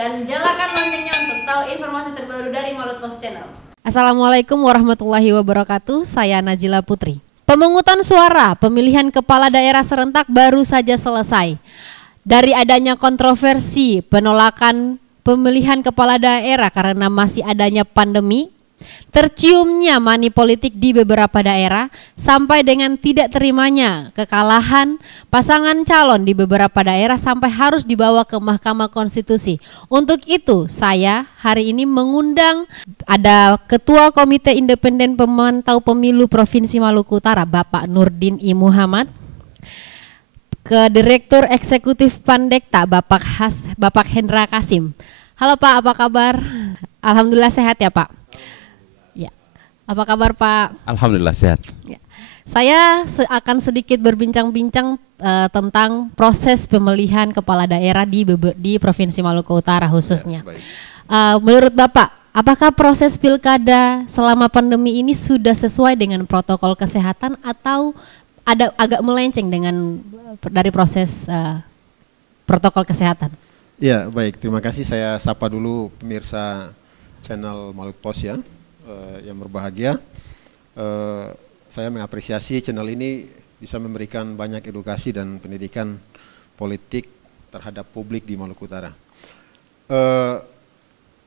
Dan nyalakan loncengnya untuk tahu informasi terbaru dari Malut Post Channel. Assalamualaikum warahmatullahi wabarakatuh, saya Najila Putri. Pemungutan suara pemilihan kepala daerah serentak baru saja selesai. Dari adanya kontroversi penolakan pemilihan kepala daerah karena masih adanya pandemi, terciumnya money politik di beberapa daerah, sampai dengan tidak terimanya kekalahan pasangan calon di beberapa daerah sampai harus dibawa ke Mahkamah Konstitusi. Untuk itu saya hari ini mengundang ada Ketua Komite Independen Pemantau Pemilu Provinsi Maluku Utara Bapak Nurdin I. Muhammad, ke Direktur Eksekutif Pandekta Bapak Hendra Kasim. Halo Pak, apa kabar? Alhamdulillah sehat ya Pak. Apa kabar Pak? Alhamdulillah sehat. Ya. Saya akan sedikit berbincang-bincang tentang proses pemilihan kepala daerah di Provinsi Maluku Utara khususnya. Ya, menurut Bapak, apakah proses pilkada selama pandemi ini sudah sesuai dengan protokol kesehatan atau ada agak melenceng dari proses protokol kesehatan? Ya, baik. Terima kasih. Saya sapa dulu pemirsa channel Malut Post ya. Yang berbahagia, saya mengapresiasi channel ini bisa memberikan banyak edukasi dan pendidikan politik terhadap publik di Maluku Utara.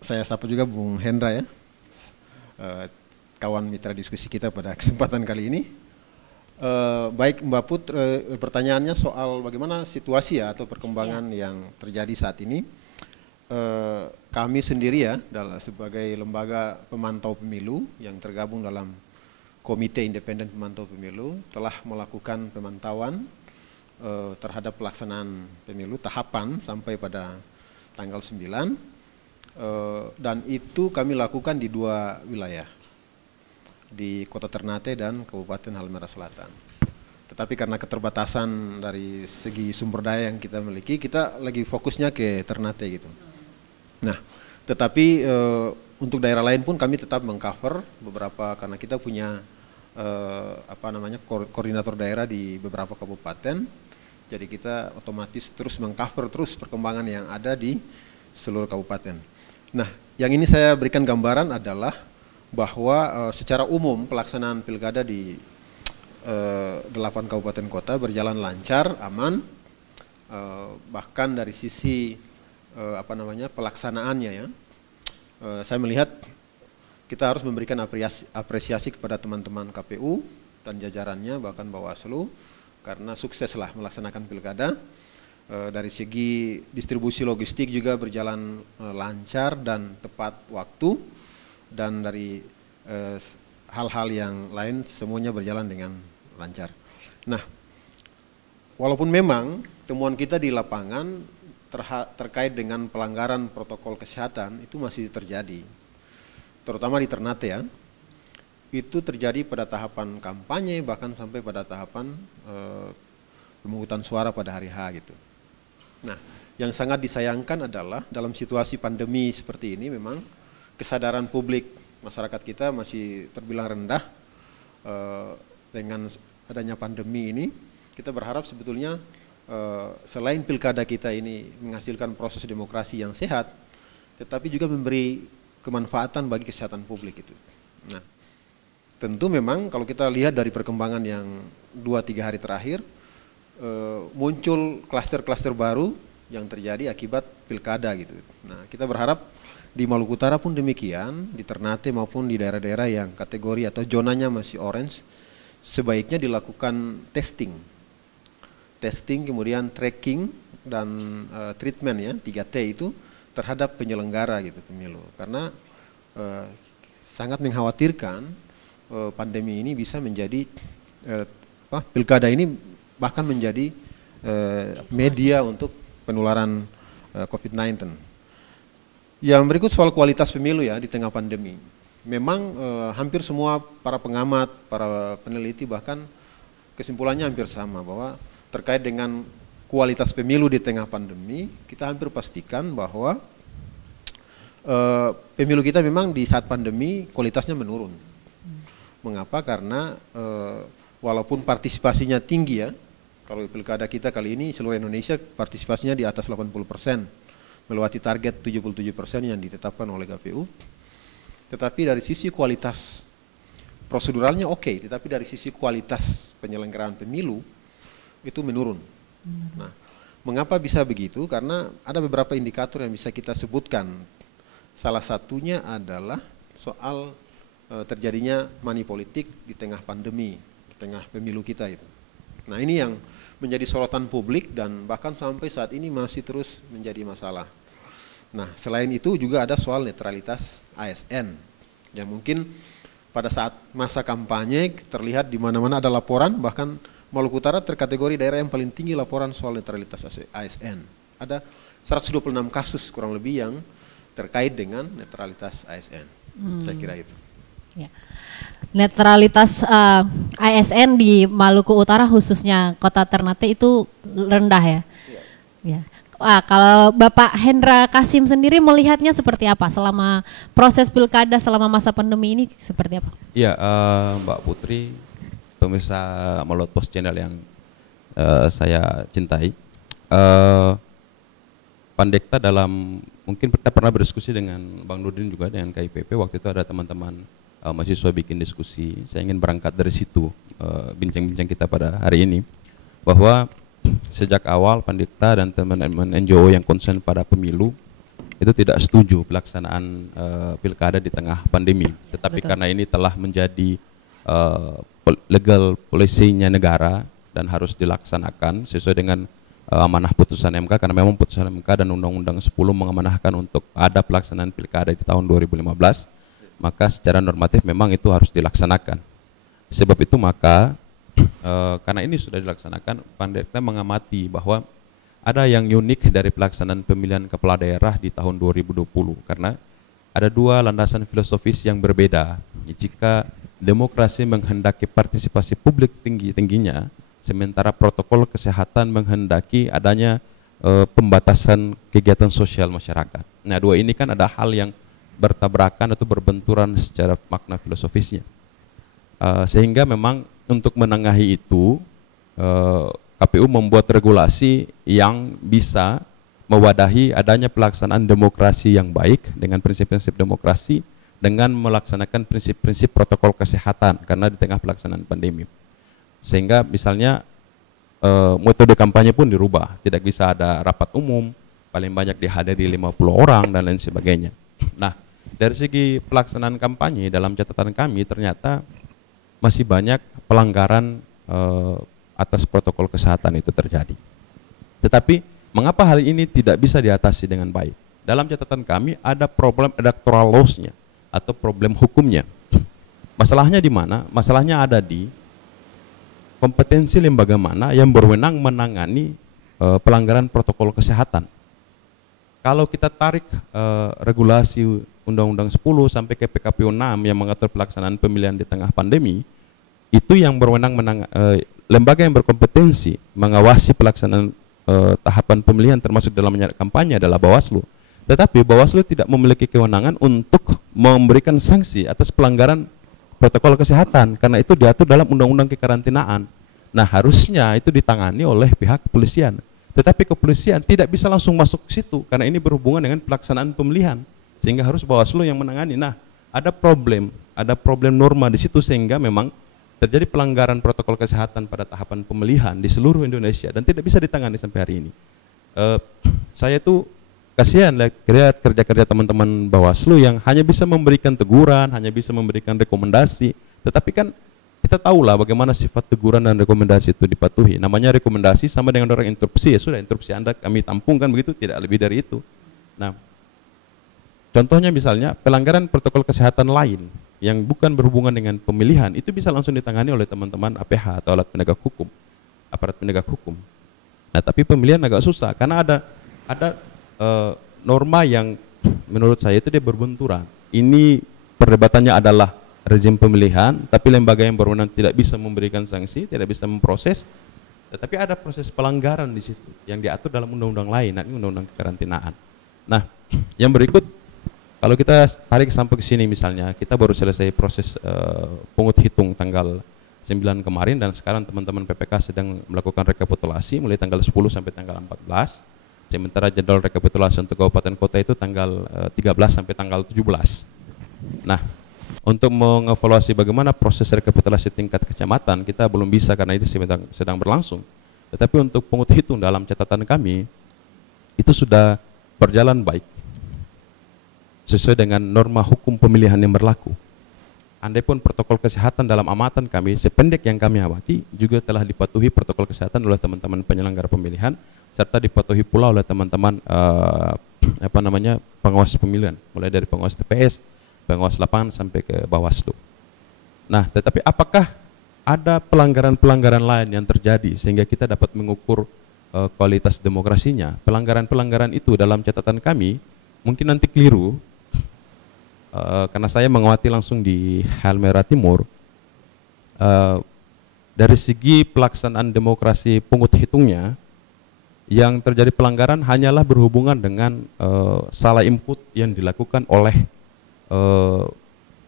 Saya sapa juga Bung Hendra ya, kawan mitra diskusi kita pada kesempatan kali ini. Baik Mbak Put, pertanyaannya soal bagaimana situasi ya atau perkembangan yang terjadi saat ini. Kami sendiri ya sebagai lembaga pemantau pemilu yang tergabung dalam Komite Independen Pemantau Pemilu telah melakukan pemantauan terhadap pelaksanaan pemilu tahapan sampai pada tanggal 9 dan itu kami lakukan di dua wilayah, di Kota Ternate dan Kabupaten Halmahera Selatan. Tetapi karena keterbatasan dari segi sumber daya yang kita miliki, kita lagi fokusnya ke Ternate gitu. Nah, tetapi untuk daerah lain pun kami tetap mengcover beberapa karena kita punya koordinator daerah di beberapa kabupaten. Jadi kita otomatis terus mengcover terus perkembangan yang ada di seluruh kabupaten. Nah, yang ini saya berikan gambaran adalah bahwa secara umum pelaksanaan pilkada di 8 kabupaten kota berjalan lancar, aman, bahkan dari sisi pelaksanaannya ya, saya melihat kita harus memberikan apresiasi kepada teman-teman KPU dan jajarannya bahkan Bawaslu karena sukseslah melaksanakan pilkada. Dari segi distribusi logistik juga berjalan lancar dan tepat waktu, dan dari hal-hal yang lain semuanya berjalan dengan lancar. Nah, walaupun memang temuan kita di lapangan terkait dengan pelanggaran protokol kesehatan itu masih terjadi, terutama di Ternate ya, itu terjadi pada tahapan kampanye bahkan sampai pada tahapan pemungutan suara pada hari H gitu. Nah, yang sangat disayangkan adalah dalam situasi pandemi seperti ini memang kesadaran publik masyarakat kita masih terbilang rendah. Dengan adanya pandemi ini kita berharap sebetulnya selain pilkada kita ini menghasilkan proses demokrasi yang sehat, tetapi juga memberi kemanfaatan bagi kesehatan publik itu. Nah, tentu memang kalau kita lihat dari perkembangan yang 2-3 hari terakhir, muncul klaster-klaster baru yang terjadi akibat pilkada gitu. Nah, kita berharap di Maluku Utara pun demikian, di Ternate maupun di daerah-daerah yang kategori atau zonanya masih orange, sebaiknya dilakukan testing kemudian tracking dan treatment ya, 3T itu terhadap penyelenggara gitu pemilu, karena sangat mengkhawatirkan pandemi ini bisa menjadi pilkada ini bahkan menjadi media untuk penularan COVID-19. Yang berikut soal kualitas pemilu ya di tengah pandemi. Memang hampir semua para pengamat, para peneliti bahkan kesimpulannya hampir sama bahwa terkait dengan kualitas pemilu di tengah pandemi, kita hampir pastikan bahwa pemilu kita memang di saat pandemi kualitasnya menurun. Mengapa? Karena walaupun partisipasinya tinggi ya, kalau pilkada kita kali ini seluruh Indonesia partisipasinya di atas 80%. melewati target 77% yang ditetapkan oleh KPU. Tetapi dari sisi kualitas proseduralnya oke, tetapi dari sisi kualitas penyelenggaraan pemilu itu menurun. Nah, mengapa bisa begitu? Karena ada beberapa indikator yang bisa kita sebutkan. Salah satunya adalah soal terjadinya money politik di tengah pandemi, di tengah pemilu kita itu. Nah, ini yang menjadi sorotan publik dan bahkan sampai saat ini masih terus menjadi masalah. Nah, selain itu juga ada soal netralitas ASN yang mungkin pada saat masa kampanye terlihat di mana-mana ada laporan, bahkan Maluku Utara terkategori daerah yang paling tinggi laporan soal netralitas ASN. Ada 126 kasus kurang lebih yang terkait dengan netralitas ASN. Saya kira itu. Ya. Netralitas ASN di Maluku Utara khususnya Kota Ternate itu rendah ya. Ya. Kalau Bapak Hendra Kasim sendiri melihatnya seperti apa selama proses pilkada selama masa pandemi ini seperti apa? Ya, Mbak Putri, pemirsa Malot Post Channel yang saya cintai, Pandekta dalam mungkin kita pernah berdiskusi dengan Bang Nurdin juga dengan KIPP, waktu itu ada teman-teman mahasiswa bikin diskusi. Saya ingin berangkat dari situ bincang-bincang kita pada hari ini bahwa sejak awal Pandekta dan teman-teman NGO yang concern pada pemilu itu tidak setuju pelaksanaan pilkada di tengah pandemi. Tetapi betul, karena ini telah menjadi legal policy-nya negara dan harus dilaksanakan sesuai dengan amanah putusan MK, karena memang putusan MK dan Undang-Undang 10 mengamanahkan untuk ada pelaksanaan pilkada di tahun 2015, maka secara normatif memang itu harus dilaksanakan. Sebab itu maka karena ini sudah dilaksanakan, Pandekta mengamati bahwa ada yang unik dari pelaksanaan pemilihan kepala daerah di tahun 2020 karena ada dua landasan filosofis yang berbeda. Jika demokrasi menghendaki partisipasi publik tinggi-tingginya, sementara protokol kesehatan menghendaki adanya pembatasan kegiatan sosial masyarakat. Nah, dua ini kan ada hal yang bertabrakan atau berbenturan secara makna filosofisnya. Sehingga memang untuk menengahi itu, KPU membuat regulasi yang bisa mewadahi adanya pelaksanaan demokrasi yang baik dengan prinsip-prinsip demokrasi, dengan melaksanakan prinsip-prinsip protokol kesehatan karena di tengah pelaksanaan pandemi. Sehingga misalnya metode kampanye pun dirubah, tidak bisa ada rapat umum, paling banyak dihadiri 50 orang dan lain sebagainya. Nah, dari segi pelaksanaan kampanye dalam catatan kami ternyata masih banyak pelanggaran atas protokol kesehatan itu terjadi. Tetapi mengapa hal ini tidak bisa diatasi dengan baik? Dalam catatan kami ada problem electoral laws-nya atau problem hukumnya. Masalahnya di mana? Masalahnya ada di kompetensi lembaga mana yang berwenang menangani pelanggaran protokol kesehatan. Kalau kita tarik regulasi Undang-Undang 10 sampai ke PKPU 6 yang mengatur pelaksanaan pemilihan di tengah pandemi, itu yang berwenang lembaga yang berkompetensi mengawasi pelaksanaan tahapan pemilihan termasuk dalam kampanye adalah Bawaslu. Tetapi Bawaslu tidak memiliki kewenangan untuk memberikan sanksi atas pelanggaran protokol kesehatan karena itu diatur dalam Undang-Undang Kekarantinaan. Nah, harusnya itu ditangani oleh pihak kepolisian. Tetapi kepolisian tidak bisa langsung masuk ke situ karena ini berhubungan dengan pelaksanaan pemilihan. Sehingga harus Bawaslu yang menangani. Nah, ada problem norma di situ sehingga memang terjadi pelanggaran protokol kesehatan pada tahapan pemilihan di seluruh Indonesia dan tidak bisa ditangani sampai hari ini. Saya tuh kasihan lihat kerja-kerja teman-teman Bawaslu yang hanya bisa memberikan teguran, hanya bisa memberikan rekomendasi. Tetapi kan kita tahulah bagaimana sifat teguran dan rekomendasi itu dipatuhi. Namanya rekomendasi sama dengan orang interupsi, ya sudah interupsi Anda kami tampungkan begitu, tidak lebih dari itu. Nah, contohnya misalnya pelanggaran protokol kesehatan lain yang bukan berhubungan dengan pemilihan itu bisa langsung ditangani oleh teman-teman APH atau alat penegak hukum, aparat penegak hukum. Nah, tapi pemilihan agak susah karena ada norma yang menurut saya itu dia berbenturan. Ini perdebatannya adalah rezim pemilihan, tapi lembaga yang berwenang tidak bisa memberikan sanksi, tidak bisa memproses, tetapi ada proses pelanggaran di situ yang diatur dalam undang-undang lain, nanti undang-undang kekarantinaan. Nah, yang berikut kalau kita tarik sampai ke sini misalnya, kita baru selesai proses pungut hitung tanggal 9 kemarin dan sekarang teman-teman PPK sedang melakukan rekapitulasi mulai tanggal 10 sampai tanggal 14. Sementara jadwal rekapitulasi untuk kabupaten kota itu tanggal 13 sampai tanggal 17. Nah, untuk mengevaluasi bagaimana proses rekapitulasi tingkat kecamatan, kita belum bisa karena itu sedang berlangsung. Tetapi untuk pungut hitung dalam catatan kami, itu sudah berjalan baik, sesuai dengan norma hukum pemilihan yang berlaku. Andai pun protokol kesehatan dalam amatan kami, sependek yang kami amati, juga telah dipatuhi protokol kesehatan oleh teman-teman penyelenggara pemilihan, serta dipatuhi pula oleh teman-teman pengawas pemilihan, mulai dari pengawas TPS, pengawas lapangan sampai ke Bawaslu. Nah, tetapi apakah ada pelanggaran-pelanggaran lain yang terjadi sehingga kita dapat mengukur kualitas demokrasinya? Pelanggaran-pelanggaran itu dalam catatan kami mungkin nanti keliru, karena saya mengamati langsung di Halmahera Timur. Dari segi pelaksanaan demokrasi pungut hitungnya, yang terjadi pelanggaran hanyalah berhubungan dengan salah input yang dilakukan oleh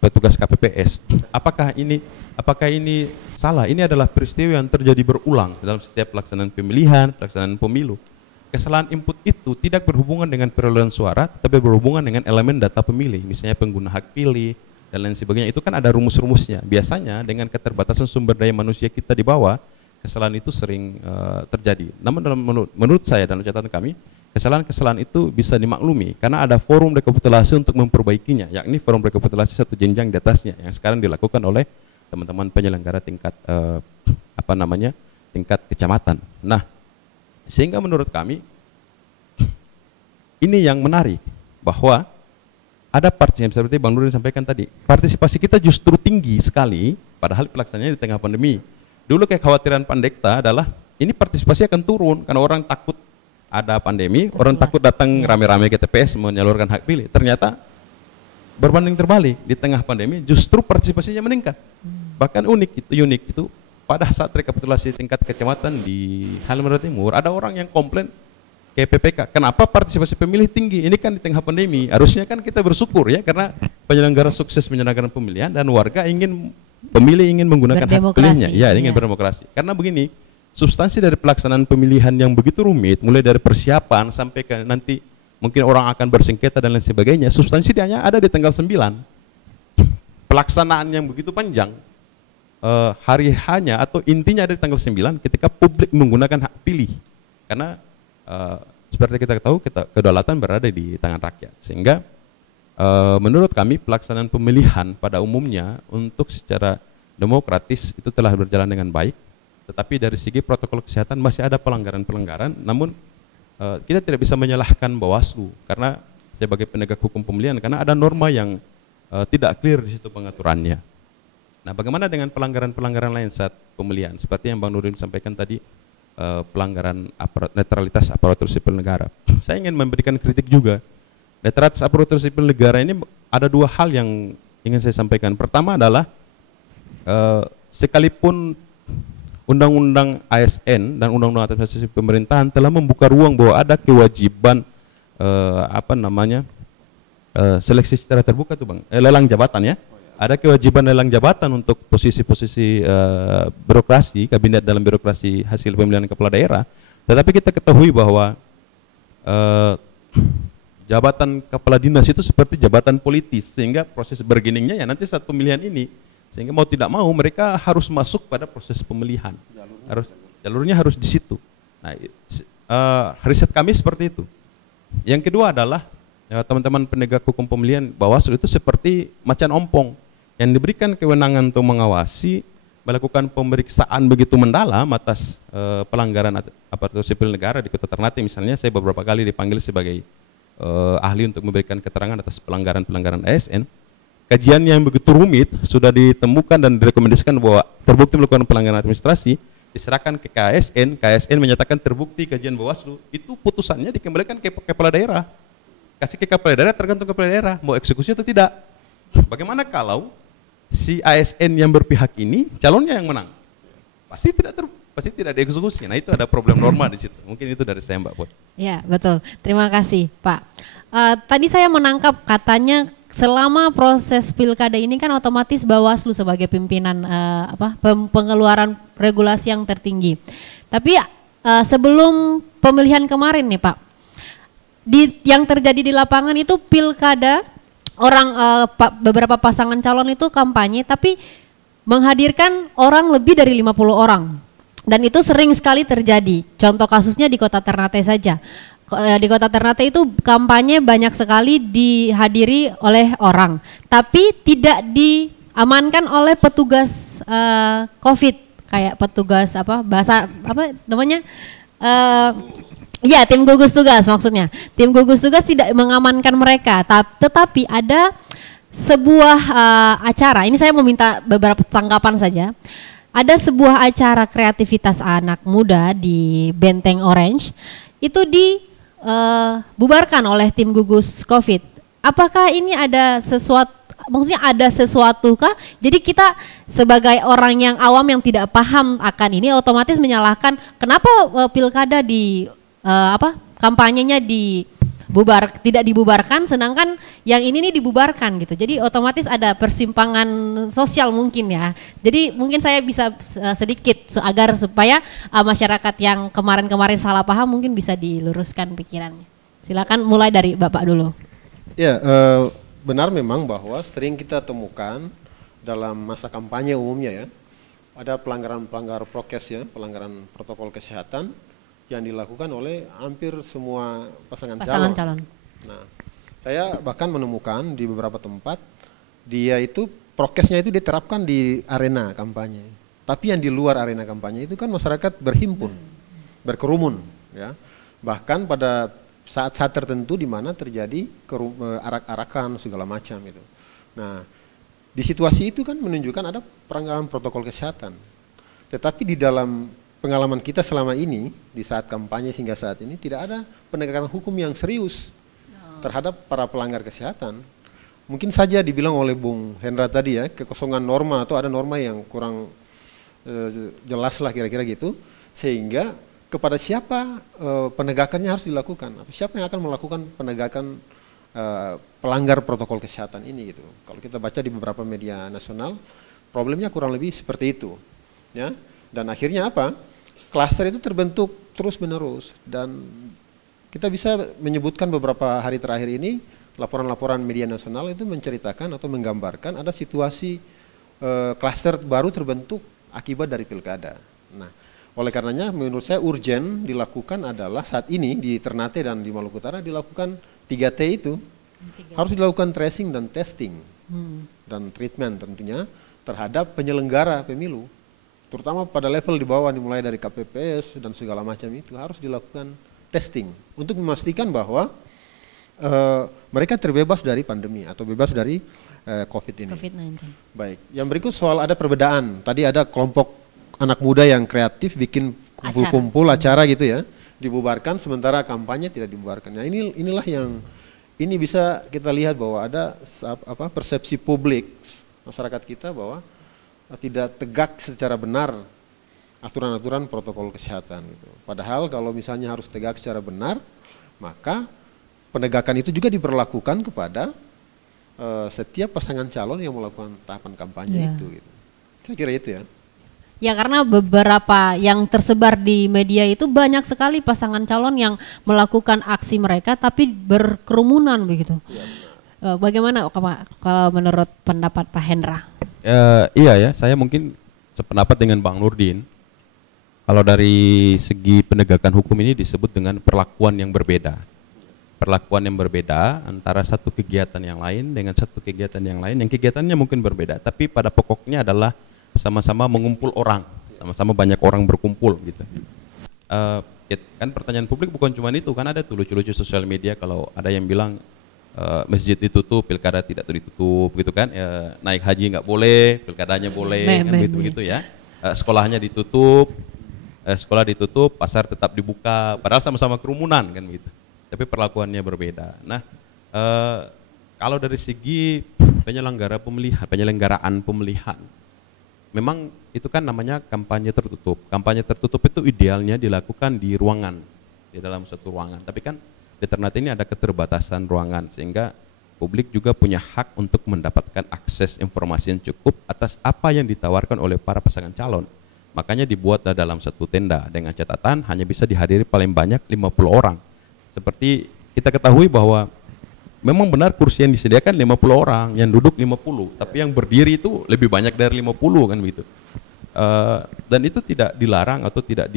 petugas KPPS. Apakah ini salah? Ini adalah peristiwa yang terjadi berulang dalam setiap pelaksanaan pemilihan, pelaksanaan pemilu. Kesalahan input itu tidak berhubungan dengan perolehan suara, tapi berhubungan dengan elemen data pemilih, misalnya pengguna hak pilih dan lain sebagainya. Itu kan ada rumus-rumusnya. Biasanya dengan keterbatasan sumber daya manusia kita di bawah, kesalahan itu sering terjadi. Namun menurut saya dalam catatan kami, kesalahan-kesalahan itu bisa dimaklumi karena ada forum rekapitulasi untuk memperbaikinya, yakni forum rekapitulasi satu jenjang di atasnya yang sekarang dilakukan oleh teman-teman penyelenggara tingkat tingkat kecamatan. Nah, sehingga menurut kami ini yang menarik, bahwa ada partisipasi seperti Bang Nurdin sampaikan tadi. Partisipasi kita justru tinggi sekali, padahal pelaksanaannya di tengah pandemi. Dulu kekhawatiran Pandekta adalah ini partisipasi akan turun karena orang takut ada pandemi, orang takut datang rame-rame ke TPS menyalurkan hak pilih. Ternyata berbanding terbalik, di tengah pandemi justru partisipasinya meningkat. Bahkan unik itu pada saat rekapitulasi tingkat kecamatan di Halmahera Timur, ada orang yang komplain ke PPK, kenapa partisipasi pemilih tinggi? Ini kan di tengah pandemi. Harusnya kan kita bersyukur ya, karena penyelenggara sukses menyelenggarakan pemilihan dan warga pemilih ingin menggunakan hak pilihnya. Ya, ingin berdemokrasi. Karena begini, substansi dari pelaksanaan pemilihan yang begitu rumit, mulai dari persiapan sampai ke nanti mungkin orang akan bersengketa dan lain sebagainya, substansi dia ada di tanggal 9. Pelaksanaan yang begitu panjang, hari hanya atau intinya ada di tanggal 9 ketika publik menggunakan hak pilih. Karena seperti kita tahu, kedaulatan berada di tangan rakyat. Sehingga menurut kami pelaksanaan pemilihan pada umumnya untuk secara demokratis itu telah berjalan dengan baik. Tetapi dari segi protokol kesehatan masih ada pelanggaran-pelanggaran. Namun kita tidak bisa menyalahkan Bawaslu karena sebagai penegak hukum pemilihan, karena ada norma yang tidak clear di situ pengaturannya. Nah, bagaimana dengan pelanggaran-pelanggaran lain saat pemilihan? Seperti yang Bang Nurdin sampaikan tadi, pelanggaran netralitas aparatur sipil negara. Saya ingin memberikan kritik juga. Netralitas aparatur sipil negara ini ada dua hal yang ingin saya sampaikan. Pertama adalah sekalipun Undang-Undang ASN dan Undang-Undang Administrasi Pemerintahan telah membuka ruang bahwa ada kewajiban seleksi secara terbuka tuh Bang, lelang jabatan ya. Ada kewajiban lelang jabatan untuk posisi-posisi birokrasi, kabinet dalam birokrasi hasil pemilihan kepala daerah. Tetapi kita ketahui bahwa jabatan kepala dinas itu seperti jabatan politis, sehingga proses bergeningnya ya nanti saat pemilihan ini, sehingga mau tidak mau mereka harus masuk pada proses pemilihan. Jalurnya harus di situ. Nah, riset kami seperti itu. Yang kedua adalah teman-teman penegak hukum pemilihan Bawaslu itu seperti macan ompong yang diberikan kewenangan untuk mengawasi, melakukan pemeriksaan begitu mendalam atas pelanggaran aparatur sipil negara di Kota Ternate. Misalnya saya beberapa kali dipanggil sebagai ahli untuk memberikan keterangan atas pelanggaran-pelanggaran ASN. Kajian yang begitu rumit sudah ditemukan dan direkomendasikan bahwa terbukti melakukan pelanggaran administrasi, diserahkan ke KSN, KSN menyatakan terbukti kajian Bawaslu, itu putusannya dikembalikan ke kepala daerah. Kasih ke kepala daerah, tergantung kepala daerah mau eksekusi atau tidak. Bagaimana kalau si ASN yang berpihak ini calonnya yang menang? Pasti tidak dieksekusi. Nah, itu ada problem norma di situ. Mungkin itu dari saya, Mbak Put. Ya, betul. Terima kasih, Pak. Tadi saya menangkap katanya selama proses pilkada ini kan otomatis Bawaslu sebagai pimpinan pengeluaran regulasi yang tertinggi. Tapi sebelum pemilihan kemarin nih Pak, yang terjadi di lapangan itu pilkada, beberapa pasangan calon itu kampanye tapi menghadirkan orang lebih dari 50 orang. Dan itu sering sekali terjadi. Contoh kasusnya di Kota Ternate saja. Di Kota Ternate itu kampanye banyak sekali dihadiri oleh orang, tapi tidak diamankan oleh petugas COVID, kayak petugas ya tim gugus tugas maksudnya. Tim gugus tugas tidak mengamankan mereka, tetapi ada sebuah acara, ini saya meminta beberapa tanggapan saja. Ada sebuah acara kreativitas anak muda di Benteng Orange, itu dibubarkan oleh tim gugus COVID. Apakah ini ada sesuatu, maksudnya ada sesuatu kah? Jadi kita sebagai orang yang awam yang tidak paham akan ini otomatis menyalahkan kenapa pilkada kampanyenya tidak dibubarkan, sedangkan yang ini nih dibubarkan gitu. Jadi otomatis ada persimpangan sosial mungkin ya. Jadi mungkin saya bisa sedikit agar supaya masyarakat yang kemarin-kemarin salah paham mungkin bisa diluruskan pikirannya. Silakan mulai dari Bapak dulu. Ya, benar memang bahwa sering kita temukan dalam masa kampanye umumnya ya, ada pelanggaran prokes ya, pelanggaran protokol kesehatan yang dilakukan oleh hampir semua pasangan calon. Nah, saya bahkan menemukan di beberapa tempat dia itu prokesnya itu diterapkan di arena kampanye. Tapi yang di luar arena kampanye itu kan masyarakat berhimpun, berkerumun ya. Bahkan pada saat-saat tertentu di mana terjadi arak-arakan segala macam itu. Nah, di situasi itu kan menunjukkan ada pelanggaran protokol kesehatan. Tetapi di dalam pengalaman kita selama ini di saat kampanye hingga saat ini tidak ada penegakan hukum yang serius terhadap para pelanggar kesehatan. Mungkin saja dibilang oleh Bung Hendra tadi ya, kekosongan norma atau ada norma yang kurang jelas lah kira-kira gitu, sehingga kepada siapa penegakannya harus dilakukan atau siapa yang akan melakukan penegakan pelanggar protokol kesehatan ini gitu. Kalau kita baca di beberapa media nasional, problemnya kurang lebih seperti itu ya. Dan akhirnya apa? Klaster itu terbentuk terus-menerus dan kita bisa menyebutkan beberapa hari terakhir ini laporan-laporan media nasional itu menceritakan atau menggambarkan ada situasi klaster baru terbentuk akibat dari pilkada. Nah, oleh karenanya menurut saya urgen dilakukan adalah saat ini di Ternate dan di Maluku Utara dilakukan 3T itu. Harus dilakukan tracing dan testing dan treatment tentunya terhadap penyelenggara pemilu. Terutama pada level di bawah dimulai dari KPPS dan segala macam itu harus dilakukan testing untuk memastikan bahwa mereka terbebas dari pandemi atau bebas dari COVID ini. COVID-19. Baik, yang berikut soal ada perbedaan. Tadi ada kelompok anak muda yang kreatif bikin kumpul-kumpul acara gitu ya, dibubarkan sementara kampanye tidak dibubarkan. Nah inilah yang ini bisa kita lihat bahwa ada persepsi publik masyarakat kita bahwa tidak tegak secara benar aturan-aturan protokol kesehatan gitu. Padahal kalau misalnya harus tegak secara benar, maka penegakan itu juga diberlakukan kepada setiap pasangan calon yang melakukan tahapan kampanye itu gitu. Saya kira itu ya. Ya karena beberapa yang tersebar di media itu banyak sekali pasangan calon yang melakukan aksi mereka tapi berkerumunan begitu. Ya, bagaimana kalau menurut pendapat Pak Hendra? Iya ya, saya mungkin sependapat dengan Bang Nurdin. Kalau dari segi penegakan hukum ini disebut dengan perlakuan yang berbeda. Perlakuan yang berbeda antara satu kegiatan yang lain dengan satu kegiatan yang lain, yang kegiatannya mungkin berbeda, tapi pada pokoknya adalah sama-sama mengumpul orang, sama-sama banyak orang berkumpul gitu. Kan pertanyaan publik bukan cuma itu, kan ada tuh lucu-lucu sosial media kalau ada yang bilang masjid ditutup, pilkada tidak ditutup gitu kan, naik haji nggak boleh, pilkadanya boleh, kan begitu ya. Sekolahnya ditutup, sekolah ditutup, pasar tetap dibuka, padahal sama-sama kerumunan kan begitu. Tapi perlakuannya berbeda. Nah, kalau dari segi penyelenggaraan pemilihan, memang itu kan namanya kampanye tertutup. Kampanye tertutup itu idealnya dilakukan di ruangan, di dalam suatu ruangan. Tapi kan di Ternate ini ada keterbatasan ruangan sehingga publik juga punya hak untuk mendapatkan akses informasi yang cukup atas apa yang ditawarkan oleh para pasangan calon. Makanya dibuatlah dalam satu tenda dengan catatan hanya bisa dihadiri paling banyak 50 orang. Seperti kita ketahui bahwa memang benar kursi yang disediakan 50 orang, yang duduk 50, tapi yang berdiri itu lebih banyak dari 50 kan begitu. Dan itu tidak dilarang atau tidak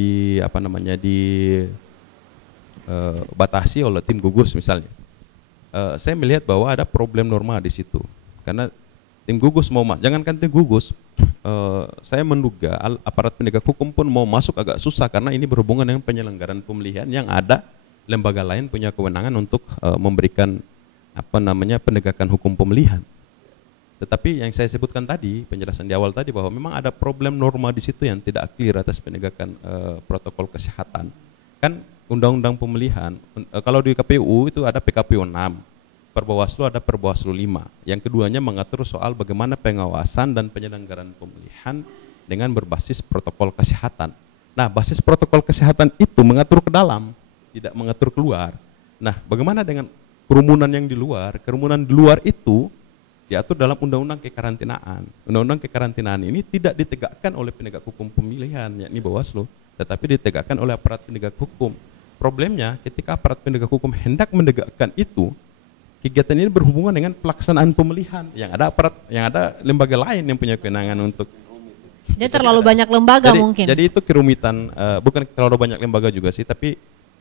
batasi oleh tim gugus misalnya. Saya melihat bahwa ada problem norma di situ, karena tim gugus jangankan tim gugus, saya menduga aparat penegak hukum pun mau masuk agak susah, karena ini berhubungan dengan penyelenggaraan pemilihan yang ada lembaga lain punya kewenangan untuk memberikan penegakan hukum pemilihan. Tetapi yang saya sebutkan tadi, penjelasan di awal tadi, bahwa memang ada problem norma di situ yang tidak clear atas penegakan protokol kesehatan. Kan undang-undang pemilihan, kalau di KPU itu ada PKPU 6, Perbawaslu ada Perbawaslu 5. Yang keduanya mengatur soal bagaimana pengawasan dan penyelenggaraan pemilihan dengan berbasis protokol kesehatan. Nah, basis protokol kesehatan itu mengatur ke dalam, tidak mengatur keluar. Nah, bagaimana dengan kerumunan yang di luar? Kerumunan di luar itu diatur dalam undang-undang kekarantinaan. Undang-undang kekarantinaan ini tidak ditegakkan oleh penegak hukum pemilihan, yakni Bawaslu, tetapi ditegakkan oleh aparat penegak hukum. Problemnya ketika aparat penegak hukum hendak menegakkan itu, kegiatan ini berhubungan dengan pelaksanaan pemilihan yang ada lembaga lain yang punya kewenangan untuk. Jadi terlalu banyak lembaga mungkin. Jadi itu kerumitan, bukan terlalu banyak lembaga juga sih, tapi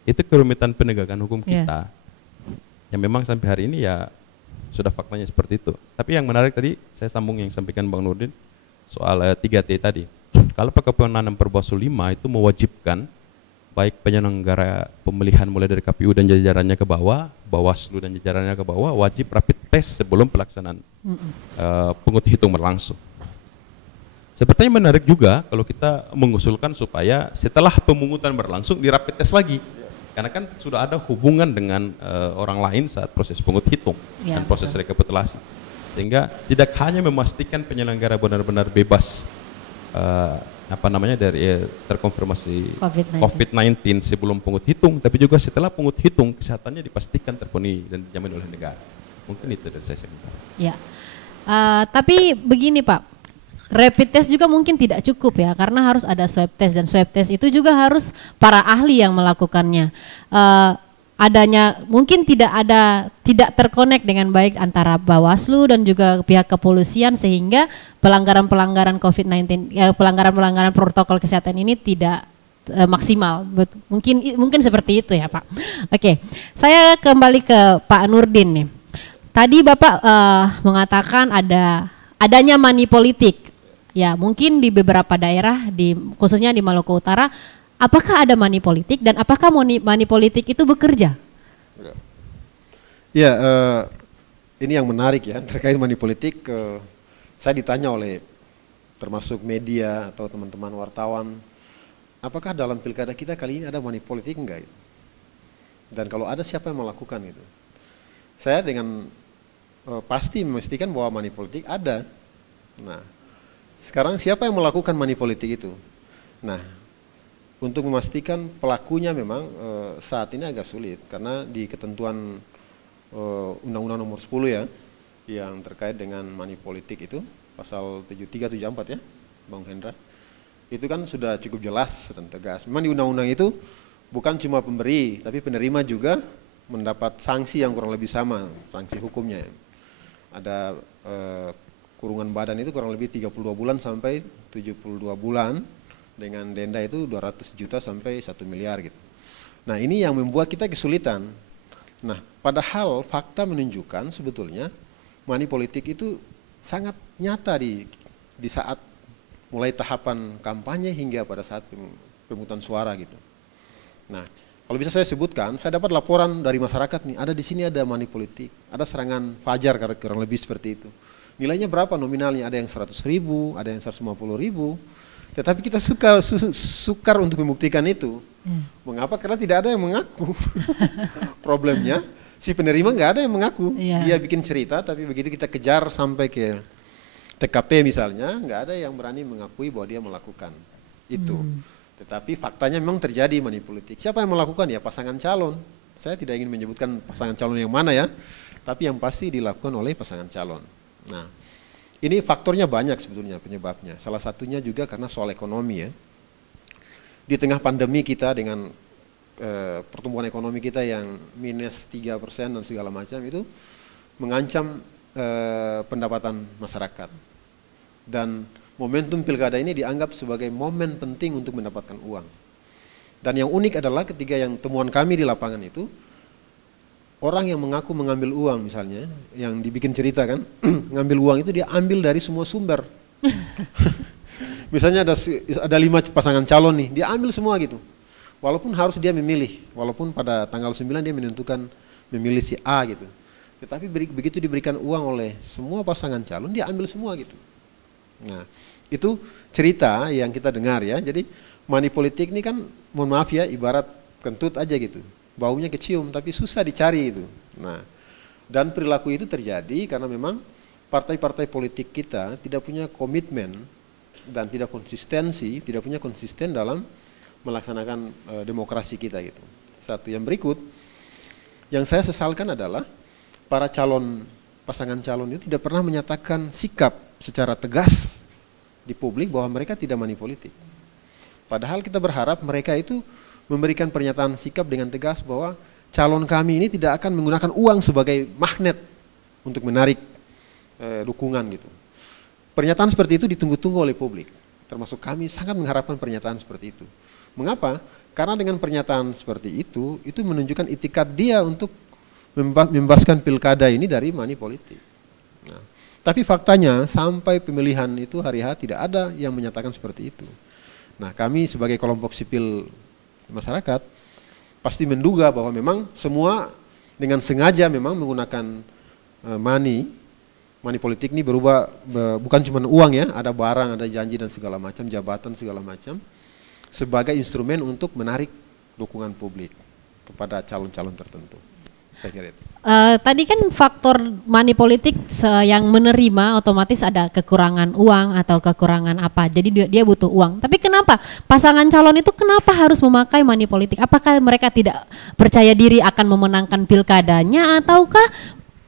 itu kerumitan penegakan hukum kita. Yang memang sampai hari ini ya sudah faktanya seperti itu. Tapi yang menarik tadi saya sambung yang sampaikan Bang Nurdin soal 3T tadi. Kalau PKPU 6 Perbawaslu 5 itu mewajibkan baik penyelenggara pemilihan mulai dari KPU dan jajarannya ke bawah, Bawaslu dan jajarannya ke bawah, wajib rapid test sebelum pelaksanaan penghutang hitung berlangsung. Sepertinya menarik juga kalau kita mengusulkan supaya setelah pemungutan berlangsung di rapid test lagi. Karena kan sudah ada hubungan dengan orang lain saat proses pungut hitung dan proses rekapitulasi. Sehingga tidak hanya memastikan penyelenggara benar-benar bebas dari terkonfirmasi COVID-19 sebelum pungut hitung, tapi juga setelah pungut hitung kesehatannya dipastikan terpenuhi dan dijamin oleh negara. Mungkin itu dari saya sebentar. Ya, tapi begini Pak. Rapid test juga mungkin tidak cukup ya, karena harus ada swab test, dan swab test itu juga harus para ahli yang melakukannya. Mungkin tidak terkonek dengan baik antara Bawaslu dan juga pihak kepolisian, sehingga pelanggaran-pelanggaran COVID-19, pelanggaran-pelanggaran protokol kesehatan ini tidak maksimal. Mungkin seperti itu ya Pak. Oke, saya kembali ke Pak Nurdin nih. Tadi Bapak mengatakan adanya money politik. Ya, mungkin di beberapa daerah, khususnya di Maluku Utara, apakah ada money politik dan apakah money politik itu bekerja? Ya, ini yang menarik ya terkait money politik. Saya ditanya oleh termasuk media atau teman-teman wartawan, apakah dalam pilkada kita kali ini ada money politik enggak? Dan kalau ada, siapa yang melakukan itu? Saya dengan pasti memastikan bahwa money politik ada. Nah, sekarang siapa yang melakukan money politik itu? Nah, untuk memastikan pelakunya memang saat ini agak sulit, karena di ketentuan Undang-Undang Nomor 10 ya, yang terkait dengan money politik itu, pasal 7374 ya, Bang Hendra, itu kan sudah cukup jelas dan tegas. Memang di undang-undang itu bukan cuma pemberi, tapi penerima juga mendapat sanksi yang kurang lebih sama, sanksi hukumnya. Ada kurungan badan itu kurang lebih 32 bulan sampai 72 bulan, dengan denda itu 200 juta sampai 1 miliar gitu. Nah, ini yang membuat kita kesulitan. Nah, padahal fakta menunjukkan sebetulnya money politik itu sangat nyata di saat mulai tahapan kampanye hingga pada saat pemungutan suara gitu. Nah, kalau bisa saya sebutkan, saya dapat laporan dari masyarakat nih, ada di sini ada money politik, ada serangan fajar kurang lebih seperti itu. Nilainya berapa nominalnya? Ada yang 100.000, ada yang 150.000. Tetapi kita sukar untuk membuktikan itu. Mengapa? Karena tidak ada yang mengaku. Problemnya si penerima nggak ada yang mengaku. Dia bikin cerita, tapi begitu kita kejar sampai ke TKP misalnya, nggak ada yang berani mengakui bahwa dia melakukan itu. Tetapi faktanya memang terjadi money politik. Siapa yang melakukan? Ya pasangan calon. Saya tidak ingin menyebutkan pasangan calon yang mana ya, tapi yang pasti dilakukan oleh pasangan calon. Nah, ini faktornya banyak sebetulnya penyebabnya. Salah satunya juga karena soal ekonomi ya. Di tengah pandemi kita dengan pertumbuhan ekonomi kita yang minus 3% dan segala macam itu mengancam pendapatan masyarakat. Dan momentum pilkada ini dianggap sebagai momen penting untuk mendapatkan uang. Dan yang unik adalah ketika yang temuan kami di lapangan itu, orang yang mengaku mengambil uang misalnya, yang dibikin cerita kan, ngambil uang itu dia ambil dari semua sumber. Misalnya ada 5 pasangan calon nih, dia ambil semua gitu. Walaupun harus dia memilih, walaupun pada tanggal 9 dia menentukan memilih si A gitu. Tetapi begitu diberikan uang oleh semua pasangan calon, dia ambil semua gitu. Nah, itu cerita yang kita dengar ya. Jadi money politik ini kan, mohon maaf ya, ibarat kentut aja gitu. Baunya kecium tapi susah dicari itu. Nah, dan perilaku itu terjadi karena memang partai-partai politik kita tidak punya komitmen dan tidak punya konsisten dalam melaksanakan demokrasi kita gitu. Satu yang berikut, yang saya sesalkan adalah para pasangan calon itu tidak pernah menyatakan sikap secara tegas di publik bahwa mereka tidak money politik. Padahal kita berharap mereka itu memberikan pernyataan sikap dengan tegas bahwa calon kami ini tidak akan menggunakan uang sebagai magnet untuk menarik dukungan gitu. Pernyataan seperti itu ditunggu-tunggu oleh publik. Termasuk kami sangat mengharapkan pernyataan seperti itu. Mengapa? Karena dengan pernyataan seperti itu menunjukkan itikat dia untuk membebaskan pilkada ini dari money politik. Nah, tapi faktanya sampai pemilihan itu hari H tidak ada yang menyatakan seperti itu. Nah, kami sebagai kelompok sipil masyarakat pasti menduga bahwa memang semua dengan sengaja memang menggunakan money politik ini berubah, bukan cuma uang ya, ada barang, ada janji dan segala macam, jabatan segala macam, sebagai instrumen untuk menarik dukungan publik kepada calon-calon tertentu. Saya kira itu. Tadi kan faktor money politik yang menerima otomatis ada kekurangan uang atau kekurangan apa, jadi dia butuh uang. Tapi kenapa pasangan calon itu kenapa harus memakai money politik? Apakah mereka tidak percaya diri akan memenangkan pilkadanya ataukah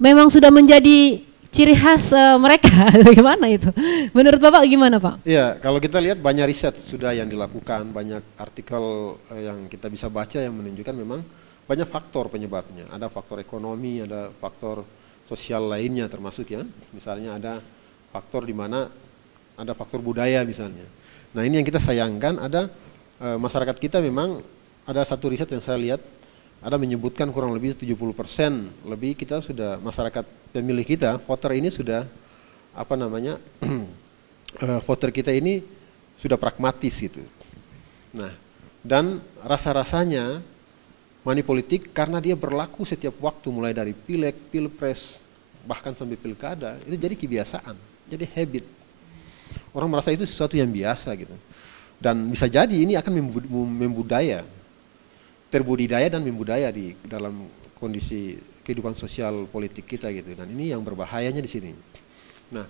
memang sudah menjadi ciri khas mereka? Bagaimana itu? Menurut Bapak gimana Pak? Iya, kalau kita lihat banyak riset sudah yang dilakukan, banyak artikel yang kita bisa baca yang menunjukkan memang banyak faktor penyebabnya. Ada faktor ekonomi, ada faktor sosial lainnya termasuk ya. Misalnya ada faktor di mana ada faktor budaya misalnya. Nah ini yang kita sayangkan, ada masyarakat kita memang ada satu riset yang saya lihat, ada menyebutkan kurang lebih 70% lebih kita sudah, masyarakat pemilih kita, voter ini sudah voter kita ini sudah pragmatis gitu. Nah, dan rasa-rasanya money politik karena dia berlaku setiap waktu mulai dari pileg, pilpres, bahkan sampai pilkada, itu jadi kebiasaan, jadi habit. Orang merasa itu sesuatu yang biasa gitu. Dan bisa jadi ini akan terbudidaya dan membudaya di dalam kondisi kehidupan sosial politik kita gitu. Dan ini yang berbahayanya di sini. Nah,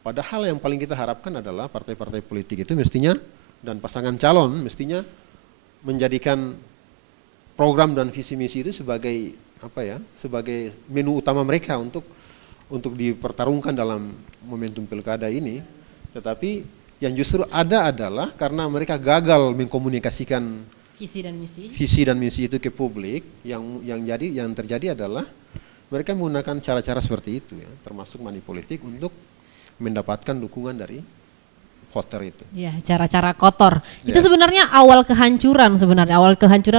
padahal yang paling kita harapkan adalah partai-partai politik itu mestinya dan pasangan calon mestinya menjadikan program dan visi misi itu sebagai sebagai menu utama mereka untuk dipertarungkan dalam momentum pilkada ini. Tetapi yang justru ada adalah karena mereka gagal mengkomunikasikan visi dan misi itu ke publik, yang terjadi adalah mereka menggunakan cara-cara seperti itu ya, termasuk money politik untuk mendapatkan dukungan dari voter itu. Ya, cara-cara kotor. Ya. Itu sebenarnya awal kehancuran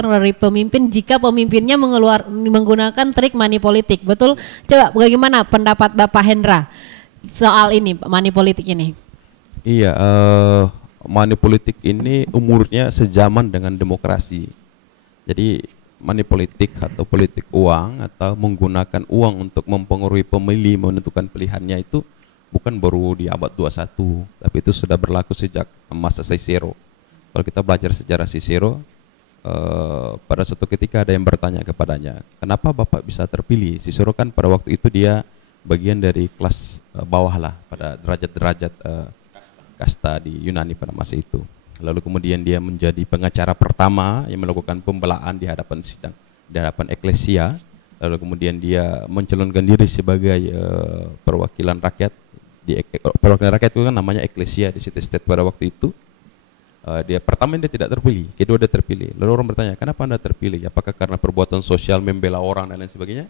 dari pemimpin jika pemimpinnya menggunakan trik money politik. Betul? Coba bagaimana pendapat Bapak Hendra soal ini, money politik ini? Iya, money politik ini umurnya sejaman dengan demokrasi. Jadi money politik atau politik uang atau menggunakan uang untuk mempengaruhi pemilih menentukan pilihannya itu bukan baru di abad 21, tapi itu sudah berlaku sejak masa Cicero. Kalau kita belajar sejarah Cicero, pada suatu ketika ada yang bertanya kepadanya, kenapa Bapak bisa terpilih? Cicero kan pada waktu itu dia bagian dari kelas bawah lah, pada derajat-derajat kasta di Yunani pada masa itu. Lalu kemudian dia menjadi pengacara pertama yang melakukan pembelaan di hadapan sidang, di hadapan eklesia. Lalu kemudian dia mencalonkan diri sebagai perwakilan rakyat. Perwakilan rakyat itu kan namanya eklesia di city state pada waktu itu. Dia pertama dia tidak terpilih, kedua dia terpilih. Lalu orang bertanya, kenapa Anda terpilih? Apakah karena perbuatan sosial membela orang dan lain sebagainya?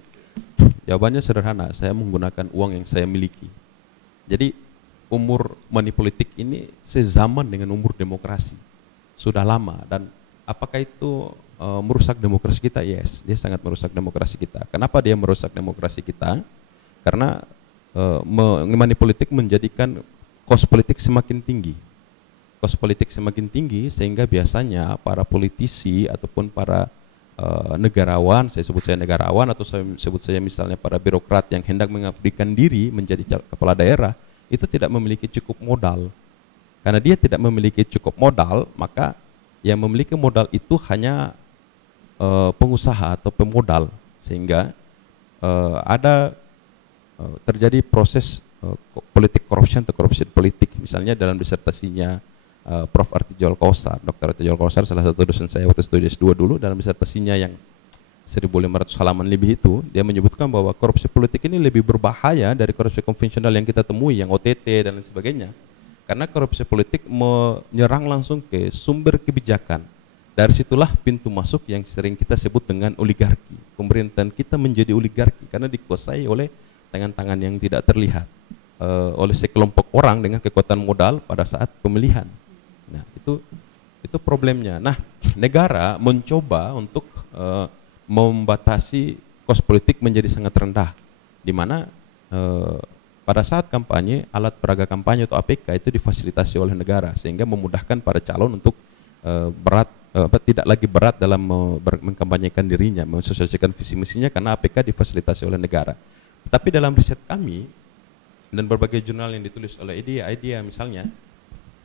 Jawabannya sederhana, saya menggunakan uang yang saya miliki. Jadi umur money politik ini sezaman dengan umur demokrasi, sudah lama. Dan apakah itu merusak demokrasi kita? Yes, dia sangat merusak demokrasi kita. Kenapa dia merusak demokrasi kita? Karena money politik menjadikan kos politik semakin tinggi. Kos politik semakin tinggi sehingga biasanya para politisi ataupun para negarawan, saya sebut saya negarawan atau saya sebut saya misalnya para birokrat yang hendak mengabdikan diri menjadi kepala daerah, itu tidak memiliki cukup modal. Karena dia tidak memiliki cukup modal, maka yang memiliki modal itu hanya pengusaha atau pemodal, sehingga terjadi proses politik corruption atau corruption politik. Misalnya dalam disertasinya Prof. Artijol Kausar, Dr. Artijol Kausar, salah satu dosen saya waktu studi S2 dulu, dalam disertasinya yang 1.500 halaman lebih itu, dia menyebutkan bahwa korupsi politik ini lebih berbahaya dari korupsi konvensional yang kita temui, yang OTT dan lain sebagainya. Karena korupsi politik menyerang langsung ke sumber kebijakan. Dari situlah pintu masuk yang sering kita sebut dengan oligarki. Pemerintahan kita menjadi oligarki karena dikuasai oleh tangan-tangan yang tidak terlihat, oleh sekelompok orang dengan kekuatan modal pada saat pemilihan. Nah, itu problemnya. Nah, negara mencoba untuk membatasi kos politik menjadi sangat rendah, di mana pada saat kampanye, alat peraga kampanye atau APK itu difasilitasi oleh negara sehingga memudahkan para calon untuk tidak lagi berat dalam mengkampanyekan dirinya, mensosialisasikan visi misinya karena APK difasilitasi oleh negara. Tetapi dalam riset kami dan berbagai jurnal yang ditulis oleh IDEA misalnya,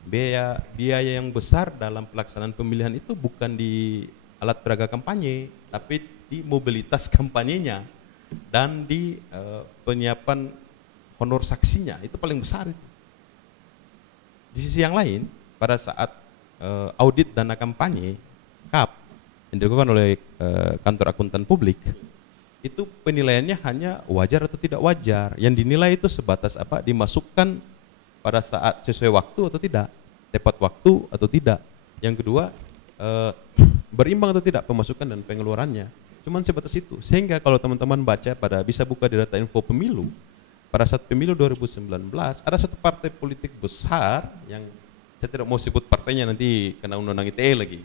biaya yang besar dalam pelaksanaan pemilihan itu bukan di alat peraga kampanye, tapi di mobilitas kampanyenya dan di penyiapan honor saksinya, itu paling besar itu. Di sisi yang lain, pada saat audit dana kampanye KAP yang dilakukan oleh kantor akuntan publik, itu penilaiannya hanya wajar atau tidak wajar. Yang dinilai itu sebatas apa? Dimasukkan pada saat sesuai waktu atau tidak, tepat waktu atau tidak. Yang kedua, berimbang atau tidak pemasukan dan pengeluarannya. Cuman sebatas itu. Sehingga kalau teman-teman baca bisa buka di data info pemilu, pada saat pemilu 2019 ada satu partai politik besar yang saya tidak mau sebut partainya, nanti kena undang-undang ITE lagi.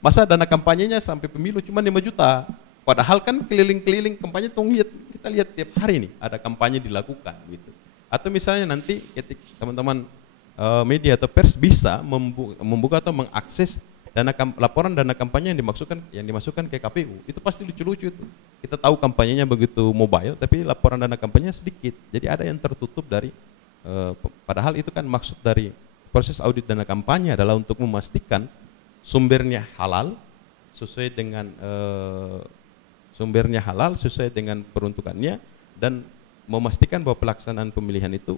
Masa dana kampanyenya sampai pemilu cuma 5 juta. Padahal kan keliling-keliling kampanye, kita lihat tiap hari nih ada kampanye dilakukan gitu. Atau misalnya nanti ketika teman-teman media atau pers bisa membuka atau mengakses laporan dana kampanye yang dimasukkan ke KPU, itu pasti lucu-lucu itu. Kita tahu kampanyenya begitu mobile, tapi laporan dana kampanye sedikit. Jadi ada yang tertutup dari padahal itu kan maksud dari proses audit dana kampanye adalah untuk memastikan sumbernya halal sesuai dengan peruntukannya, dan memastikan bahwa pelaksanaan pemilihan itu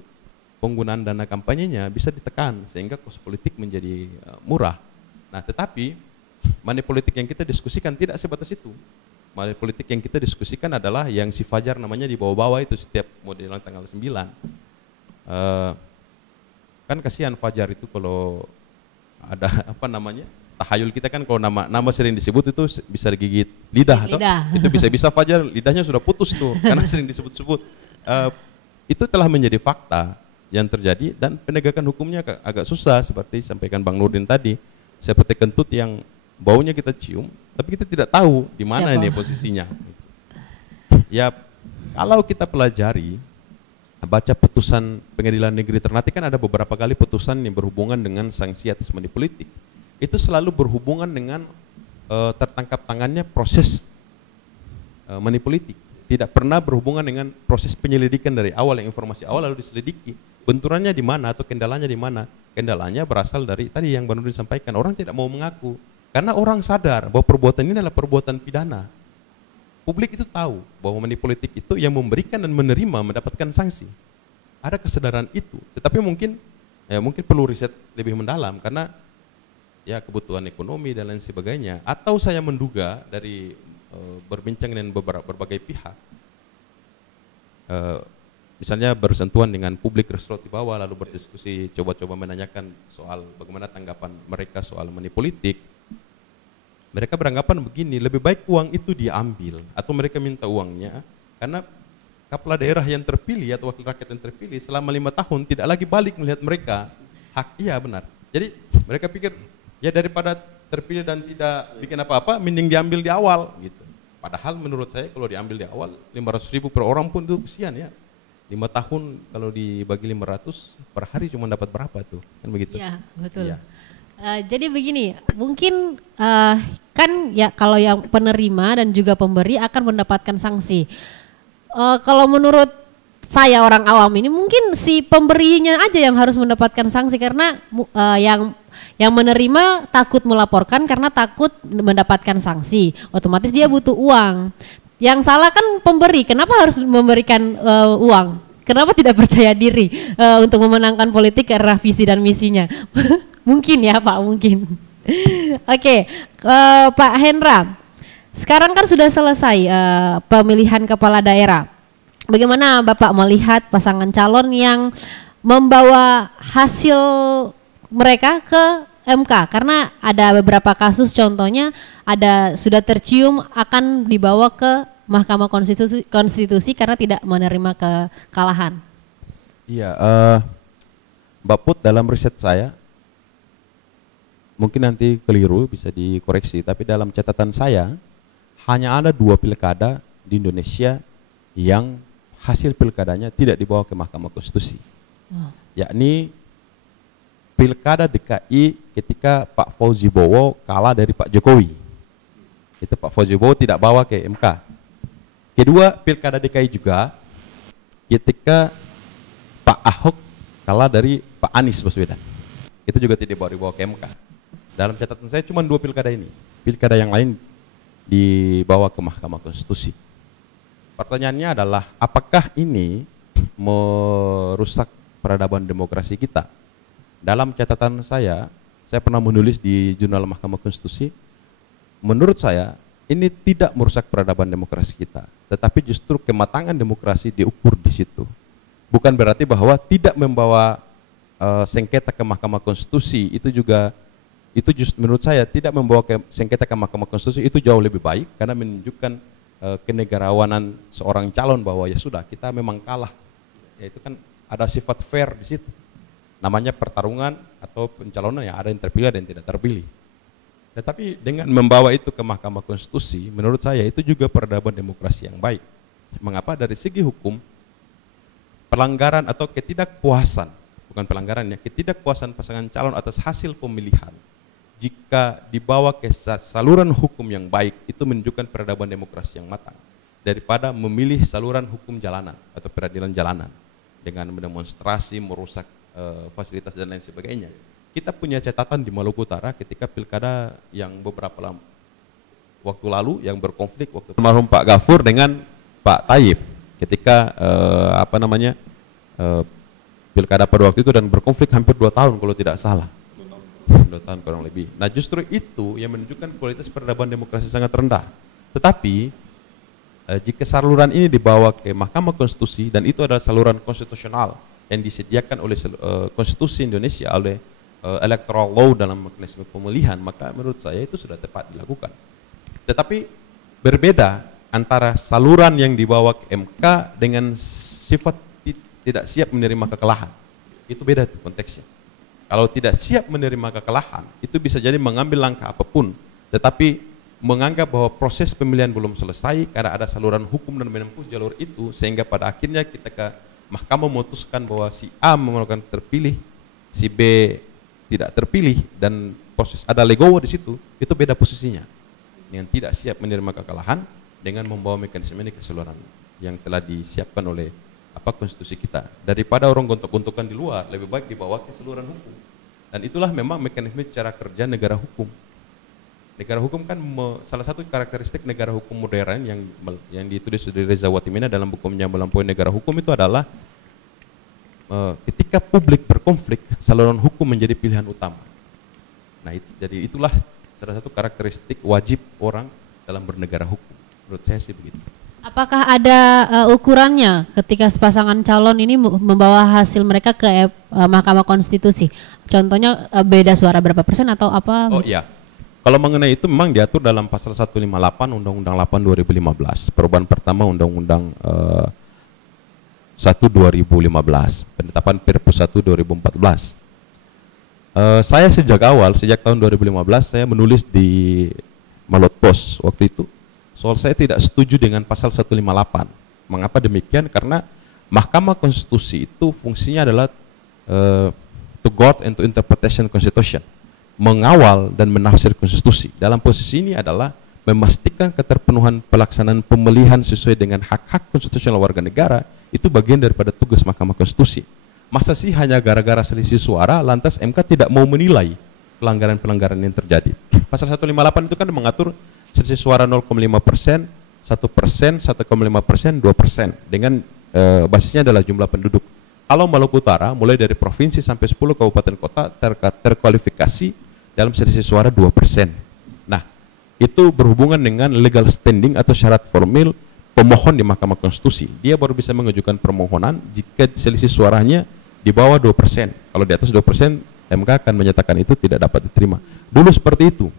penggunaan dana kampanyenya bisa ditekan sehingga kos politik menjadi murah. Nah, tetapi money politik yang kita diskusikan tidak sebatas itu. Money politik yang kita diskusikan adalah yang si Fajar namanya di bawah-bawah itu, setiap model tanggal 9. Kan kasihan Fajar itu kalau ada tahayul kita kan, kalau nama sering disebut itu bisa digigit lidah. Itu bisa-bisa Fajar lidahnya sudah putus tuh karena sering disebut-sebut. Itu telah menjadi fakta yang terjadi, dan penegakan hukumnya agak susah seperti sampaikan Bang Nurdin tadi, seperti kentut yang baunya kita cium tapi kita tidak tahu di mana ini posisinya. Ya, kalau kita pelajari, baca putusan Pengadilan Negeri Ternate, kan ada beberapa kali putusan yang berhubungan dengan sanksi atas money politik. Itu selalu berhubungan dengan tertangkap tangannya proses money politik. Tidak pernah berhubungan dengan proses penyelidikan dari awal, yang informasi awal lalu diselidiki. Benturannya di mana atau kendalanya di mana? Kendalanya berasal dari tadi yang Bang Nurdin sampaikan, orang tidak mau mengaku. Karena orang sadar bahwa perbuatan ini adalah perbuatan pidana. Publik itu tahu bahwa money politik itu yang memberikan dan menerima mendapatkan sanksi. Ada kesadaran itu, tetapi mungkin perlu riset lebih mendalam karena ya kebutuhan ekonomi dan lain sebagainya. Atau saya menduga dari berbincang dengan berbagai pihak, misalnya bersentuhan dengan publik grassroots di bawah, lalu berdiskusi, coba-coba menanyakan soal bagaimana tanggapan mereka soal money politik, mereka beranggapan begini, lebih baik uang itu diambil atau mereka minta uangnya, karena kepala daerah yang terpilih atau wakil rakyat yang terpilih selama 5 tahun tidak lagi balik melihat mereka hak. Iya benar. Jadi mereka pikir ya daripada terpilih dan tidak bikin apa-apa, mending diambil di awal gitu. Padahal menurut saya kalau diambil di awal 500.000 per orang pun itu kesian ya. 5 tahun kalau dibagi 500 per hari cuma dapat berapa tuh, kan begitu? Iya betul. Ya. Jadi begini, mungkin kan ya kalau yang penerima dan juga pemberi akan mendapatkan sanksi. Kalau menurut saya orang awam ini mungkin si pemberinya aja yang harus mendapatkan sanksi karena yang menerima takut melaporkan karena takut mendapatkan sanksi, otomatis dia butuh uang. Yang salah kan pemberi, kenapa harus memberikan uang? Kenapa tidak percaya diri untuk memenangkan politik karena visi dan misinya? Mungkin ya Pak, mungkin. Oke, Pak Hendra, sekarang kan sudah selesai pemilihan kepala daerah. Bagaimana Bapak melihat pasangan calon yang membawa hasil mereka ke MK? Karena ada beberapa kasus, contohnya ada sudah tercium akan dibawa ke Mahkamah Konstitusi karena tidak menerima kekalahan. Iya, Mbak Put, dalam riset saya, mungkin nanti keliru bisa dikoreksi, tapi dalam catatan saya hanya ada 2 pilkada di Indonesia yang hasil pilkadanya tidak dibawa ke Mahkamah Konstitusi, yakni pilkada DKI ketika Pak Fauzi Bowo kalah dari Pak Jokowi. Itu Pak Fauzi Bowo tidak bawa ke MK. Kedua, pilkada DKI juga ketika Pak Ahok kalah dari Pak Anies Baswedan. Itu juga tidak dibawa ke MK. Dalam catatan saya cuma 2 pilkada ini. Pilkada yang lain dibawa ke Mahkamah Konstitusi. Pertanyaannya adalah apakah ini merusak peradaban demokrasi kita? Dalam catatan saya pernah menulis di Jurnal Mahkamah Konstitusi, menurut saya ini tidak merusak peradaban demokrasi kita, tetapi justru kematangan demokrasi diukur di situ. Bukan berarti bahwa tidak membawa sengketa ke Mahkamah Konstitusi itu justru menurut saya tidak membawa sengketa ke Mahkamah Konstitusi itu jauh lebih baik karena menunjukkan kenegarawanan seorang calon bahwa ya sudah kita memang kalah. Ya itu kan ada sifat fair di situ. Namanya pertarungan atau pencalonan yang ada yang terpilih dan tidak terpilih. Tetapi dengan membawa itu ke Mahkamah Konstitusi, menurut saya itu juga peradaban demokrasi yang baik. Mengapa? Dari segi hukum, pelanggaran atau ketidakpuasan, bukan pelanggaran ya, ketidakpuasan pasangan calon atas hasil pemilihan, jika dibawa ke saluran hukum yang baik, itu menunjukkan peradaban demokrasi yang matang. Daripada memilih saluran hukum jalanan atau peradilan jalanan, dengan mendemonstrasi, merusak fasilitas dan lain sebagainya. Kita punya catatan di Maluku Utara ketika pilkada yang beberapa waktu lalu yang berkonflik waktu almarhum Pak Gafur dengan Pak Tayyip ketika pilkada pada waktu itu dan berkonflik hampir 2 tahun kalau tidak salah. 2 tahun kurang lebih. Nah justru itu yang menunjukkan kualitas peradaban demokrasi sangat rendah. Tetapi jika saluran ini dibawa ke Mahkamah Konstitusi dan itu adalah saluran konstitusional yang disediakan oleh Konstitusi Indonesia oleh electoral law dalam mekanisme pemilihan, maka menurut saya itu sudah tepat dilakukan. Tetapi berbeda antara saluran yang dibawa ke MK dengan sifat tidak siap menerima kekalahan. Itu beda tuh konteksnya. Kalau tidak siap menerima kekalahan, itu bisa jadi mengambil langkah apapun, tetapi menganggap bahwa proses pemilihan belum selesai karena ada saluran hukum dan menempuh jalur itu, sehingga pada akhirnya kita ke mahkamah memutuskan bahwa si A melakukan terpilih, si B tidak terpilih dan proses ada legowo di situ, itu beda posisinya. Yang tidak siap menerima kekalahan dengan membawa mekanisme ini ke saluran yang telah disiapkan oleh konstitusi kita. Daripada orang gontok-gontokan di luar, lebih baik dibawa ke saluran hukum. Dan itulah memang mekanisme cara kerja negara hukum. Negara hukum kan salah satu karakteristik negara hukum modern yang ditulis dari Reza Watimena dalam bukunya Melampaui Negara Hukum itu adalah ketika publik berkonflik, saluran hukum menjadi pilihan utama. Nah, jadi itulah salah satu karakteristik wajib orang dalam bernegara hukum. Menurut saya sih begitu. Apakah ada ukurannya ketika pasangan calon ini membawa hasil mereka ke Mahkamah Konstitusi? Contohnya beda suara berapa persen atau apa? Oh iya, kalau mengenai itu memang diatur dalam pasal 158 Undang-Undang 8 2015, perubahan pertama Undang-Undang 1 2015, penetapan Perpres 1 2014. Saya sejak tahun 2015 saya menulis di Malot Post waktu itu. Soal saya tidak setuju dengan pasal 158. Mengapa demikian? Karena Mahkamah Konstitusi itu fungsinya adalah to guard and to interpretation constitution, mengawal dan menafsir konstitusi. Dalam posisi ini adalah memastikan keterpenuhan pelaksanaan pemilihan sesuai dengan hak-hak konstitusional warga negara, itu bagian daripada tugas Mahkamah Konstitusi. Masa sih hanya gara-gara selisih suara lantas MK tidak mau menilai pelanggaran-pelanggaran yang terjadi? Pasal 158 itu kan mengatur selisih suara 0,5%, 1%, 1,5%, 2% dengan basisnya adalah jumlah penduduk. Kalau Maluku Utara mulai dari provinsi sampai 10 kabupaten kota terkualifikasi dalam selisih suara 2%. Nah, itu berhubungan dengan legal standing atau syarat formil pemohon di Mahkamah Konstitusi. Dia baru bisa mengajukan permohonan jika selisih suaranya di bawah 2%. Kalau di atas 2%, MK akan menyatakan itu tidak dapat diterima. Dulu seperti itu.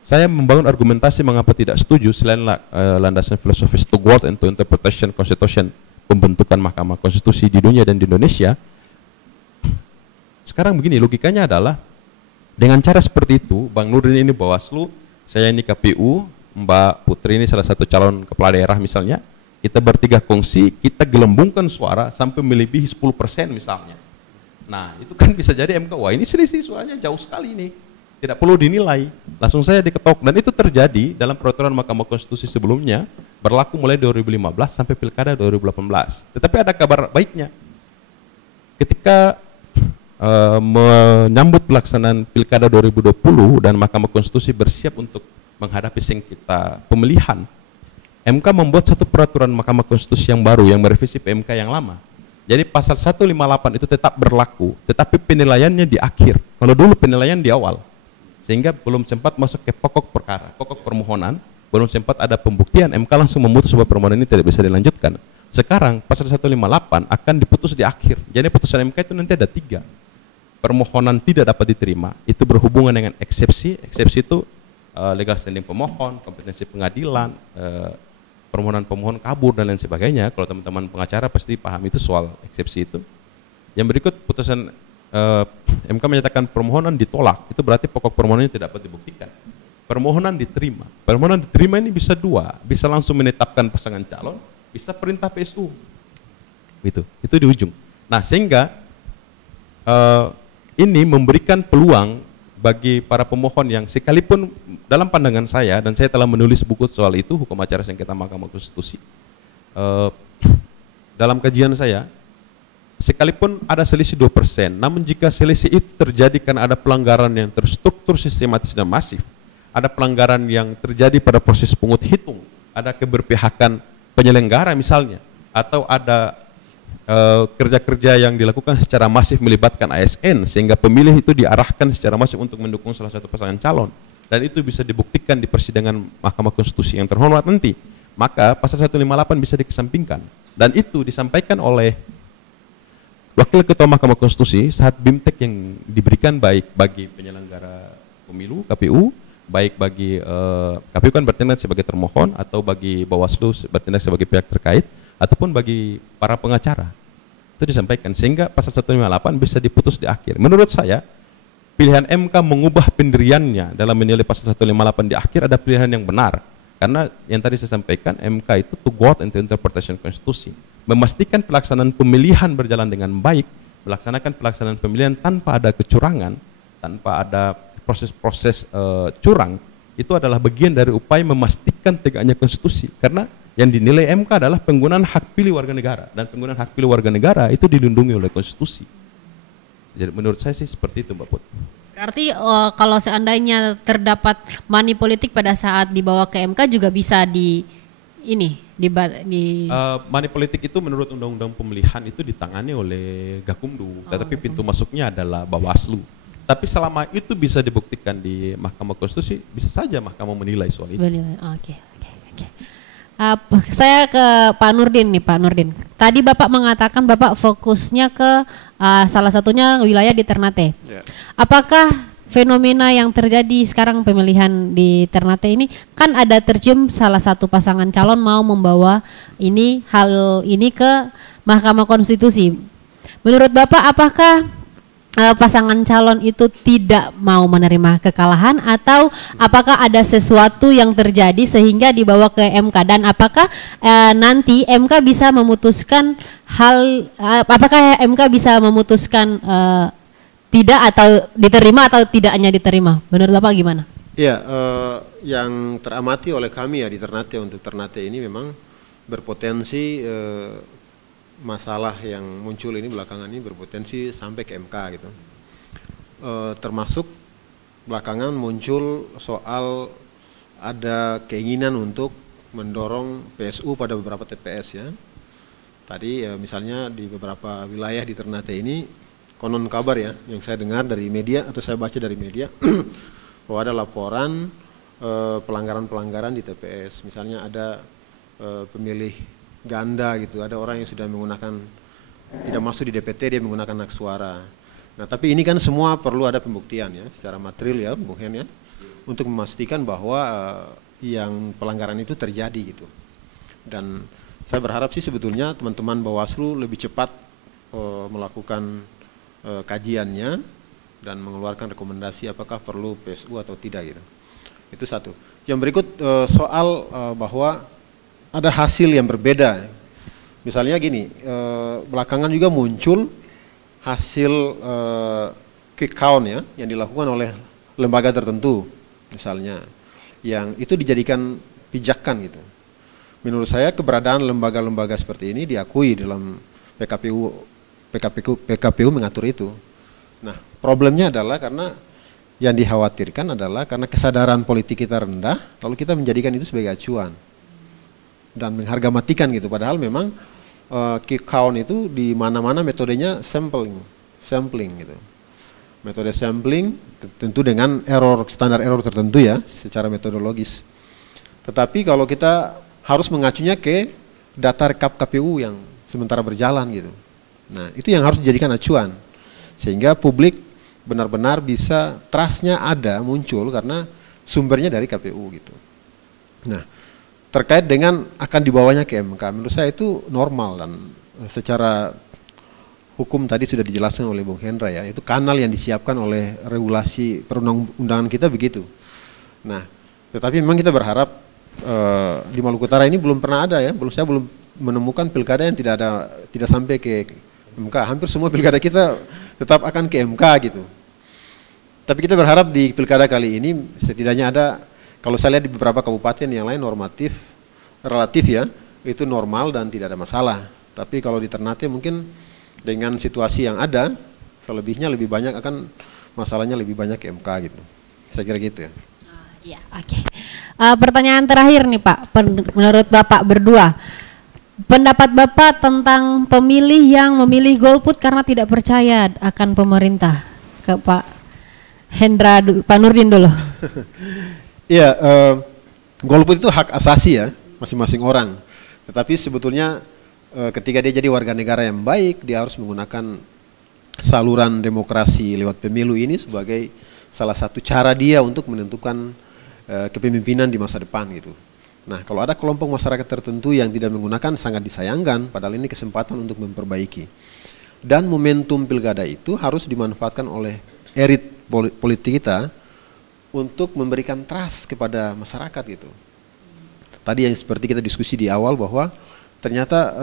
Saya membangun argumentasi mengapa tidak setuju selain landasan filosofis to guard and to interpretation constitution, pembentukan Mahkamah Konstitusi di dunia dan di Indonesia. Sekarang begini, logikanya adalah dengan cara seperti itu, Bang Nurdin ini Bawaslu, saya ini KPU, Mbak Putri ini salah satu calon kepala daerah misalnya, kita bertiga kongsi, kita gelembungkan suara sampai melebihi 10% misalnya. Nah, itu kan bisa jadi MK, wah ini selisih suaranya jauh sekali nih, tidak perlu dinilai, langsung saya diketok. Dan itu terjadi dalam peraturan Mahkamah Konstitusi sebelumnya, berlaku mulai 2015 sampai Pilkada 2018. Tetapi ada kabar baiknya, ketika menyambut pelaksanaan Pilkada 2020 dan Mahkamah Konstitusi bersiap untuk menghadapi sengketa pemilihan, MK membuat satu peraturan Mahkamah Konstitusi yang baru yang merevisi PMK yang lama. Jadi pasal 158 itu tetap berlaku, tetapi penilaiannya di akhir. Kalau dulu penilaian di awal, sehingga belum sempat masuk ke pokok perkara, pokok permohonan, belum sempat ada pembuktian, MK langsung memutus bahwa permohonan ini tidak bisa dilanjutkan. Sekarang pasal 158 akan diputus di akhir. Jadi putusan MK itu nanti ada 3. Permohonan tidak dapat diterima, itu berhubungan dengan eksepsi. Eksepsi itu legal standing pemohon, kompetensi pengadilan, permohonan pemohon kabur dan lain sebagainya. Kalau teman-teman pengacara pasti paham itu soal eksepsi itu. Yang berikut putusan MK menyatakan permohonan ditolak, itu berarti pokok permohonannya tidak dapat dibuktikan. Permohonan diterima. Permohonan diterima ini bisa 2, bisa langsung menetapkan pasangan calon, bisa perintah PSU. Itu di ujung. Nah, sehingga ini memberikan peluang bagi para pemohon yang sekalipun dalam pandangan saya, dan saya telah menulis buku soal itu, hukum acara sengketa Mahkamah Konstitusi. Dalam kajian saya, sekalipun ada selisih 2%, namun jika selisih itu terjadi karena ada pelanggaran yang terstruktur, sistematis dan masif, ada pelanggaran yang terjadi pada proses pungut hitung, ada keberpihakan penyelenggara misalnya, atau ada kerja-kerja yang dilakukan secara masif melibatkan ASN, sehingga pemilih itu diarahkan secara masif untuk mendukung salah satu pasangan calon, dan itu bisa dibuktikan di persidangan Mahkamah Konstitusi yang terhormat nanti, maka pasal 158 bisa dikesampingkan. Dan itu disampaikan oleh Wakil Ketua Mahkamah Konstitusi saat BIMTEK yang diberikan baik bagi penyelenggara pemilu KPU, baik bagi KPU kan bertindak sebagai termohon, atau bagi Bawaslu bertindak sebagai pihak terkait, ataupun bagi para pengacara. Itu disampaikan, sehingga pasal 158 bisa diputus di akhir. Menurut saya, pilihan MK mengubah pendiriannya dalam menilai pasal 158 di akhir ada pilihan yang benar. Karena yang tadi saya sampaikan, MK itu to guard and to interpretation konstitusi, memastikan pelaksanaan pemilihan berjalan dengan baik, melaksanakan pelaksanaan pemilihan tanpa ada kecurangan, tanpa ada proses-proses curang. Itu adalah bagian dari upaya memastikan tegaknya konstitusi. Karena yang dinilai MK adalah penggunaan hak pilih warga negara, dan penggunaan hak pilih warga negara itu dilindungi oleh konstitusi. Jadi menurut saya sih seperti itu, Mbak Put. Berarti kalau seandainya terdapat money politik pada saat dibawa ke MK juga bisa money politik itu menurut Undang-Undang Pemilihan itu ditangani oleh Gakumdu, tetapi pintu masuknya adalah Bawaslu. Tapi selama itu bisa dibuktikan di Mahkamah Konstitusi, bisa saja Mahkamah menilai soal itu. Oke. Saya ke Pak Nurdin nih, Pak Nurdin. Tadi Bapak mengatakan Bapak fokusnya ke salah satunya wilayah di Ternate. Ya. Apakah fenomena yang terjadi sekarang pemilihan di Ternate ini, kan ada tercium salah satu pasangan calon mau membawa hal ini ke Mahkamah Konstitusi. Menurut Bapak, apakah pasangan calon itu tidak mau menerima kekalahan, atau apakah ada sesuatu yang terjadi sehingga dibawa ke MK, dan apakah nanti MK bisa memutuskan apakah MK bisa memutuskan tidak atau diterima atau tidaknya diterima? Menurut Bapak gimana? Iya, yang teramati oleh kami ya di Ternate, untuk Ternate ini memang berpotensi masalah yang muncul ini belakangan ini berpotensi sampai ke MK gitu. Termasuk belakangan muncul soal ada keinginan untuk mendorong PSU pada beberapa TPS ya. Tadi misalnya di beberapa wilayah di Ternate ini konon kabar ya yang saya dengar dari media atau saya baca dari media bahwa ada laporan pelanggaran-pelanggaran di TPS. Misalnya ada pemilih ganda gitu, ada orang yang sudah menggunakan, tidak masuk di DPT, dia menggunakan hak suara. Nah tapi ini kan semua perlu ada pembuktian ya secara material ya Bung Hen ya, untuk memastikan bahwa yang pelanggaran itu terjadi gitu. Dan saya berharap sih sebetulnya teman-teman Bawaslu lebih cepat melakukan kajiannya dan mengeluarkan rekomendasi apakah perlu PSU atau tidak gitu. Itu satu. Yang berikut soal bahwa ada hasil yang berbeda. Misalnya gini, belakangan juga muncul hasil quick count ya yang dilakukan oleh lembaga tertentu misalnya, yang itu dijadikan pijakan gitu. Menurut saya keberadaan lembaga-lembaga seperti ini diakui dalam PKPU mengatur itu. Nah, problemnya adalah karena yang dikhawatirkan adalah karena kesadaran politik kita rendah, lalu kita menjadikan itu sebagai acuan dan menghargamatikan gitu. Padahal memang quick count itu di mana-mana metodenya sampling gitu. Metode sampling tentu dengan standar error tertentu ya secara metodologis. Tetapi kalau kita harus mengacunya ke data rekap KPU yang sementara berjalan gitu. Nah, itu yang harus dijadikan acuan sehingga publik benar-benar bisa trust-nya ada muncul karena sumbernya dari KPU gitu. Nah, terkait dengan akan dibawanya ke MK, menurut saya itu normal dan secara hukum tadi sudah dijelaskan oleh Bung Hendra ya, itu kanal yang disiapkan oleh regulasi perundang-undangan kita begitu. Nah, tetapi memang kita berharap di Maluku Utara ini belum pernah ada ya, saya belum menemukan pilkada yang tidak sampai ke MK. Hampir semua pilkada kita tetap akan ke MK gitu. Tapi kita berharap di pilkada kali ini setidaknya ada, kalau saya lihat di beberapa kabupaten yang lain relatif ya, itu normal dan tidak ada masalah. Tapi kalau di Ternate mungkin dengan situasi yang ada, selebihnya lebih banyak akan masalahnya lebih banyak ke MK gitu. Saya kira gitu ya. Iya, oke. Pertanyaan terakhir nih Pak, menurut Bapak berdua, pendapat Bapak tentang pemilih yang memilih golput karena tidak percaya akan pemerintah. Ke Pak Hendra, Pak Nurdin dulu. Iya, golput itu hak asasi ya, masing-masing orang. Tetapi sebetulnya ketika dia jadi warga negara yang baik, dia harus menggunakan saluran demokrasi lewat pemilu ini sebagai salah satu cara dia untuk menentukan kepemimpinan di masa depan gitu. Nah, kalau ada kelompok masyarakat tertentu yang tidak menggunakan, sangat disayangkan, padahal ini kesempatan untuk memperbaiki. Dan momentum pilkada itu harus dimanfaatkan oleh elit politik kita untuk memberikan trust kepada masyarakat gitu. Tadi yang seperti kita diskusi di awal bahwa ternyata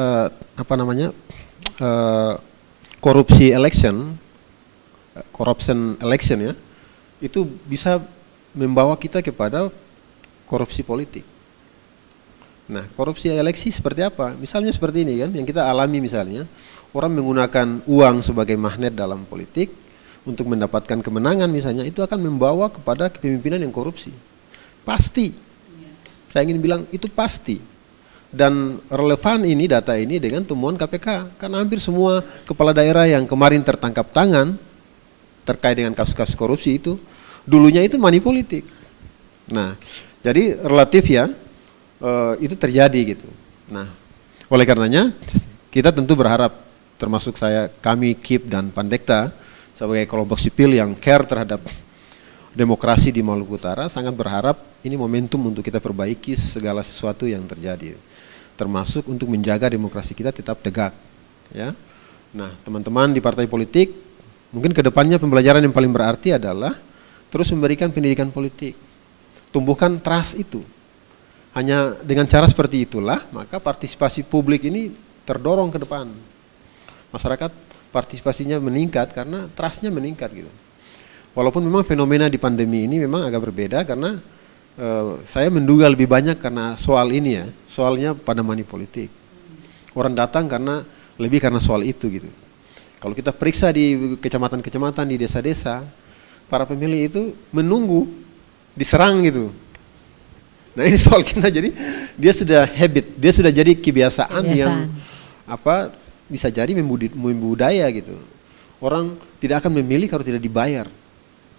corruption election ya, itu bisa membawa kita kepada korupsi politik. Nah, korupsi eleksi seperti apa? Misalnya seperti ini kan, yang kita alami misalnya, orang menggunakan uang sebagai magnet dalam politik untuk mendapatkan kemenangan misalnya, itu akan membawa kepada kepemimpinan yang korupsi. Pasti. Saya ingin bilang itu pasti. Dan relevan ini data ini dengan temuan KPK, karena hampir semua kepala daerah yang kemarin tertangkap tangan terkait dengan kasus-kasus korupsi itu dulunya itu money politik. Nah, jadi relatif ya, itu terjadi gitu. Nah, oleh karenanya kita tentu berharap, termasuk kami KIP dan Pandekta sebagai kelompok sipil yang care terhadap demokrasi di Maluku Utara, sangat berharap ini momentum untuk kita perbaiki segala sesuatu yang terjadi, termasuk untuk menjaga demokrasi kita tetap tegak. Ya, nah teman-teman di partai politik, mungkin kedepannya pembelajaran yang paling berarti adalah terus memberikan pendidikan politik, tumbuhkan trust itu. Hanya dengan cara seperti itulah maka partisipasi publik ini terdorong ke depan. Masyarakat partisipasinya meningkat karena trustnya meningkat gitu. Walaupun memang fenomena di pandemi ini memang agak berbeda karena saya menduga lebih banyak karena soal ini ya, soalnya pada money politik. Orang datang lebih karena soal itu gitu. Kalau kita periksa di kecamatan-kecamatan, di desa-desa, para pemilih itu menunggu diserang gitu. Nah ini soal kita, jadi dia sudah habit, dia sudah jadi kebiasaan. Yang bisa jadi membudaya gitu. Orang tidak akan memilih kalau tidak dibayar.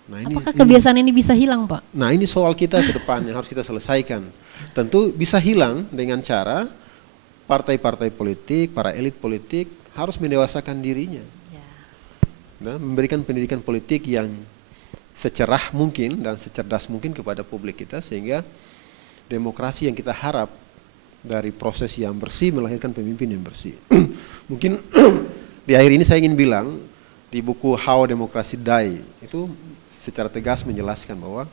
Nah, apakah kebiasaan ini bisa hilang, Pak? Nah ini soal kita ke depan yang harus kita selesaikan. Tentu bisa hilang dengan cara partai-partai politik, para elit politik harus mendewasakan dirinya. Nah, memberikan pendidikan politik yang secerah mungkin dan secerdas mungkin kepada publik kita, sehingga demokrasi yang kita harap dari proses yang bersih melahirkan pemimpin yang bersih. Mungkin di akhir ini saya ingin bilang, di buku How Democracy Die itu secara tegas menjelaskan bahwa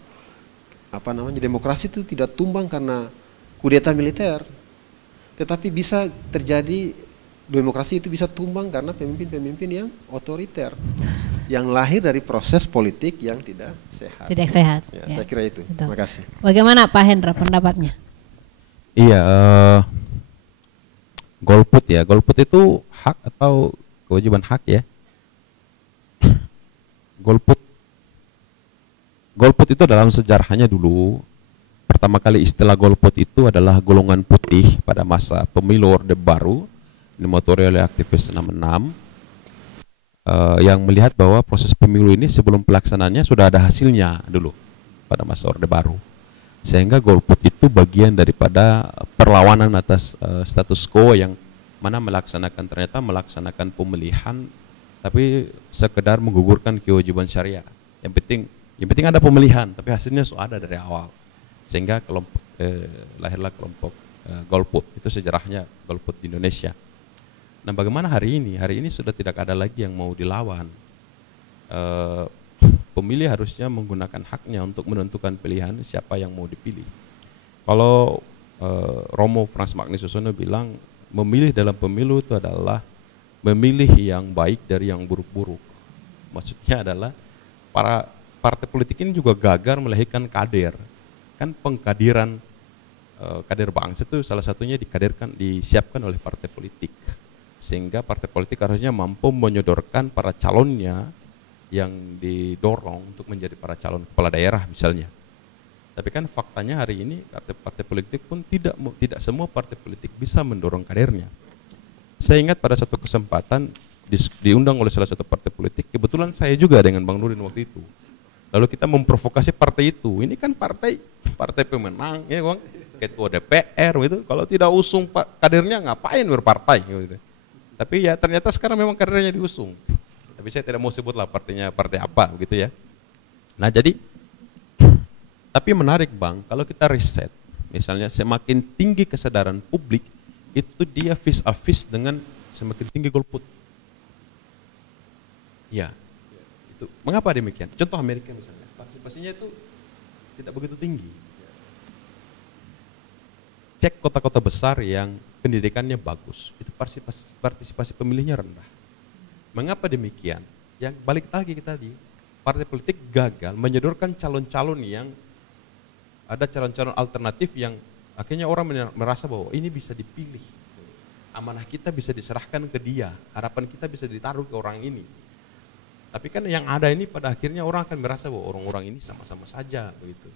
demokrasi itu tidak tumbang karena kudeta militer, tetapi bisa terjadi, demokrasi itu bisa tumbang karena pemimpin-pemimpin yang otoriter, yang lahir dari proses politik yang tidak sehat. Tidak sehat. Ya. Saya kira itu. Terima kasih. Bagaimana Pak Hendra pendapatnya? Iya, golput ya. Golput itu hak atau kewajiban hak ya? Golput itu dalam sejarahnya dulu, pertama kali istilah golput itu adalah golongan putih pada masa pemilu Orde Baru, dimotori oleh aktivis 66, yang melihat bahwa proses pemilu ini sebelum pelaksanaannya sudah ada hasilnya dulu pada masa Orde Baru. Sehingga golput itu bagian daripada perlawanan atas status quo yang mana ternyata melaksanakan pemilihan tapi sekedar menggugurkan kewajiban syariah. Yang penting ada pemilihan, tapi hasilnya sudah ada dari awal. Sehingga lahirlah kelompok golput. Itu sejarahnya golput di Indonesia. Nah, bagaimana hari ini? Hari ini sudah tidak ada lagi yang mau dilawan. Pemilih harusnya menggunakan haknya untuk menentukan pilihan siapa yang mau dipilih. Kalau Romo Frans Magnisosono bilang, memilih dalam pemilu itu adalah memilih yang baik dari yang buruk-buruk. Maksudnya adalah para partai politik ini juga gagal melahirkan kader. Kan pengkadiran kader bangsa itu salah satunya disiapkan oleh partai politik. Sehingga partai politik harusnya mampu menyodorkan para calonnya yang didorong untuk menjadi para calon kepala daerah misalnya. Tapi kan faktanya hari ini partai politik pun tidak semua partai politik bisa mendorong kadernya. Saya ingat pada satu kesempatan diundang oleh salah satu partai politik, kebetulan saya juga dengan Bang Nurdin waktu itu. Lalu kita memprovokasi partai itu. Ini kan partai pemenang, ya Bang, ketua DPR gitu. Kalau tidak usung kadernya ngapain berpartai gitu. Tapi ya ternyata sekarang memang kadernya diusung. Tapi saya tidak mau sebutlah partainya partai apa begitu ya. Nah jadi, tapi menarik Bang, kalau kita riset, misalnya semakin tinggi kesadaran publik, itu dia vis-a-vis dengan semakin tinggi golput. Ya, itu. Mengapa demikian? Contoh Amerika misalnya, partisipasinya itu tidak begitu tinggi. Cek kota-kota besar yang pendidikannya bagus, itu partisipasi pemilihnya rendah. Mengapa demikian? Yang balik lagi kita tadi, partai politik gagal menyodorkan calon-calon yang ada calon-calon alternatif yang akhirnya orang merasa bahwa ini bisa dipilih. Amanah kita bisa diserahkan ke dia, harapan kita bisa ditaruh ke orang ini. Tapi kan yang ada ini pada akhirnya orang akan merasa bahwa orang-orang ini sama-sama saja begitu.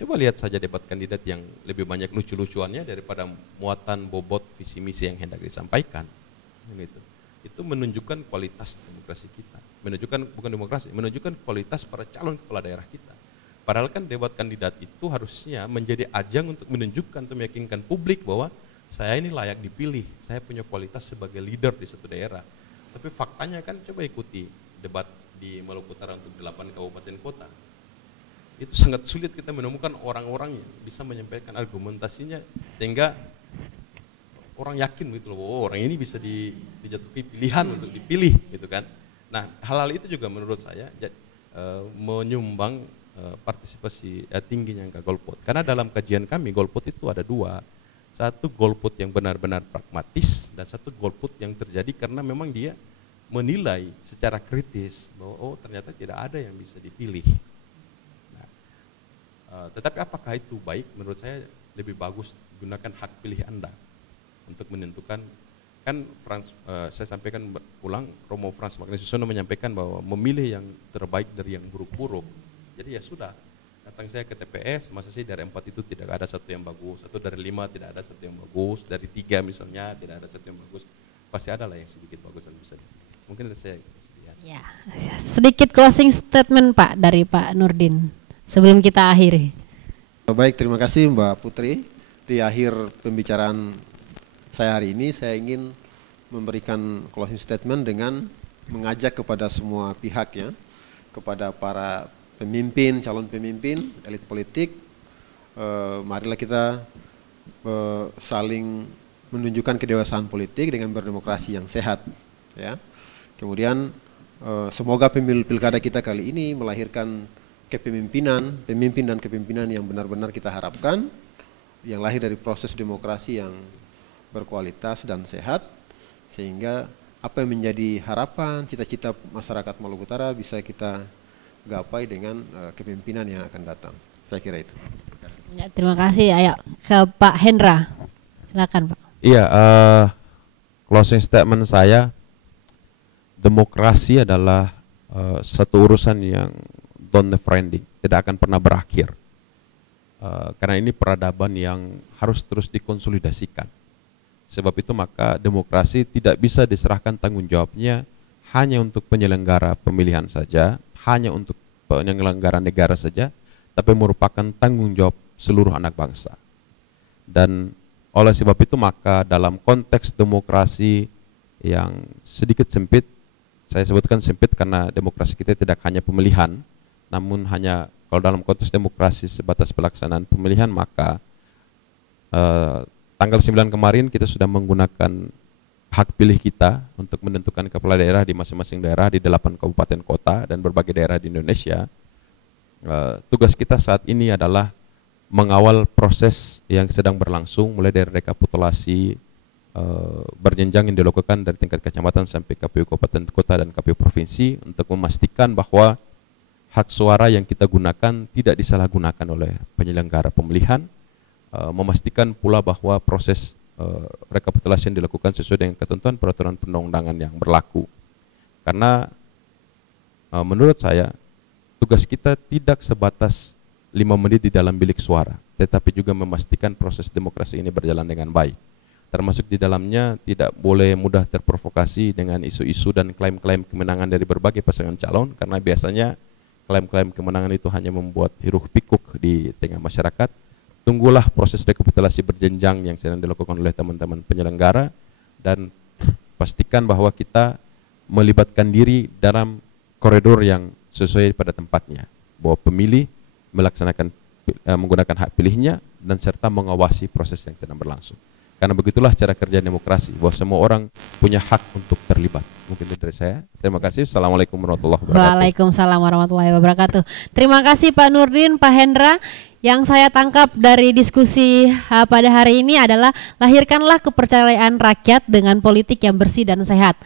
Coba lihat saja debat kandidat yang lebih banyak lucu-lucuannya daripada muatan bobot visi misi yang hendak disampaikan. Gitu. Itu menunjukkan kualitas demokrasi kita. Menunjukkan kualitas para calon kepala daerah kita. Padahal kan debat kandidat itu harusnya menjadi ajang untuk menunjukkan atau meyakinkan publik bahwa saya ini layak dipilih, saya punya kualitas sebagai leader di suatu daerah. Tapi faktanya kan coba ikuti debat di Maluku Utara untuk 8 kabupaten kota. Itu sangat sulit kita menemukan orang-orang yang bisa menyampaikan argumentasinya sehingga orang yakin gitu loh, oh, orang ini bisa dijatuhi pilihan untuk dipilih gitu kan. Nah, hal-hal itu juga menurut saya menyumbang partisipasi tingginya angka golput. Karena dalam kajian kami golput itu ada dua. Satu golput yang benar-benar pragmatis dan satu golput yang terjadi karena memang dia menilai secara kritis bahwa oh ternyata tidak ada yang bisa dipilih. Nah, tetapi apakah itu baik? Menurut saya lebih bagus gunakan hak pilih Anda untuk menentukan. Kan saya sampaikan ulang, Romo Frans Magnesusono menyampaikan bahwa memilih yang terbaik dari yang buruk-buruk. Jadi ya sudah, datang saya ke TPS, masa sih dari 4 itu tidak ada satu yang bagus, atau dari 5 tidak ada satu yang bagus, dari 3 misalnya tidak ada satu yang bagus, pasti ada lah yang sedikit bagus dan bisa dipilih. Mungkin ada saya sekian. Ya, sedikit closing statement Pak dari Pak Nurdin sebelum kita akhiri. Baik, terima kasih Mbak Putri. Di akhir pembicaraan saya hari ini, saya ingin memberikan closing statement dengan mengajak kepada semua pihak ya, kepada para pemimpin, calon pemimpin, elit politik, marilah kita saling menunjukkan kedewasaan politik dengan berdemokrasi yang sehat. Ya. Kemudian semoga pemilu pilkada kita kali ini melahirkan kepemimpinan, pemimpin dan kepemimpinan yang benar-benar kita harapkan, yang lahir dari proses demokrasi yang berkualitas dan sehat, sehingga apa yang menjadi harapan, cita-cita masyarakat Maluku Utara bisa kita gapai dengan kepemimpinan yang akan datang. Saya kira itu. Ya, terima kasih. Ayo ke Pak Hendra. Silakan Pak. Iya, closing statement saya, demokrasi adalah satu urusan yang don't never ending, tidak akan pernah berakhir. Karena ini peradaban yang harus terus dikonsolidasikan. Sebab itu maka demokrasi tidak bisa diserahkan tanggung jawabnya hanya untuk penyelenggara pemilihan saja, hanya untuk penyelenggara negara saja, tapi merupakan tanggung jawab seluruh anak bangsa. Dan oleh sebab itu maka dalam konteks demokrasi yang sedikit sempit, saya sebutkan sempit karena demokrasi kita tidak hanya pemilihan, namun hanya kalau dalam konteks demokrasi sebatas pelaksanaan pemilihan, maka tanggal 9 kemarin kita sudah menggunakan hak pilih kita untuk menentukan kepala daerah di masing-masing daerah di 8 kabupaten kota dan berbagai daerah di Indonesia. Tugas kita saat ini adalah mengawal proses yang sedang berlangsung mulai dari rekapitulasi berjenjang yang dilakukan dari tingkat kecamatan sampai KPU kabupaten kota dan KPU provinsi untuk memastikan bahwa hak suara yang kita gunakan tidak disalahgunakan oleh penyelenggara pemilihan, memastikan pula bahwa proses rekapitulasi yang dilakukan sesuai dengan ketentuan peraturan perundang-undangan yang berlaku. Karena menurut saya tugas kita tidak sebatas 5 menit di dalam bilik suara, tetapi juga memastikan proses demokrasi ini berjalan dengan baik. Termasuk di dalamnya tidak boleh mudah terprovokasi dengan isu-isu dan klaim-klaim kemenangan dari berbagai pasangan calon, karena biasanya klaim-klaim kemenangan itu hanya membuat hiruk pikuk di tengah masyarakat. Tunggulah proses rekapitulasi berjenjang yang sedang dilakukan oleh teman-teman penyelenggara dan pastikan bahwa kita melibatkan diri dalam koridor yang sesuai pada tempatnya, bahwa pemilih melaksanakan menggunakan hak pilihnya dan serta mengawasi proses yang sedang berlangsung. Karena begitulah cara kerja demokrasi, bahwa semua orang punya hak untuk terlibat. Mungkin itu dari saya. Terima kasih. Assalamualaikum warahmatullahi wabarakatuh. Waalaikumsalam warahmatullahi wabarakatuh. Terima kasih Pak Nurdin, Pak Hendra. Yang saya tangkap dari diskusi pada hari ini adalah lahirkanlah kepercayaan rakyat dengan politik yang bersih dan sehat.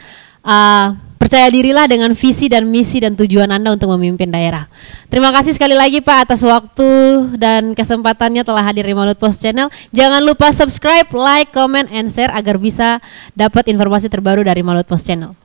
Percaya dirilah dengan visi dan misi dan tujuan Anda untuk memimpin daerah. Terima kasih sekali lagi Pak atas waktu dan kesempatannya telah hadir di Malut Post Channel. Jangan lupa subscribe, like, comment, and share agar bisa dapat informasi terbaru dari Malut Post Channel.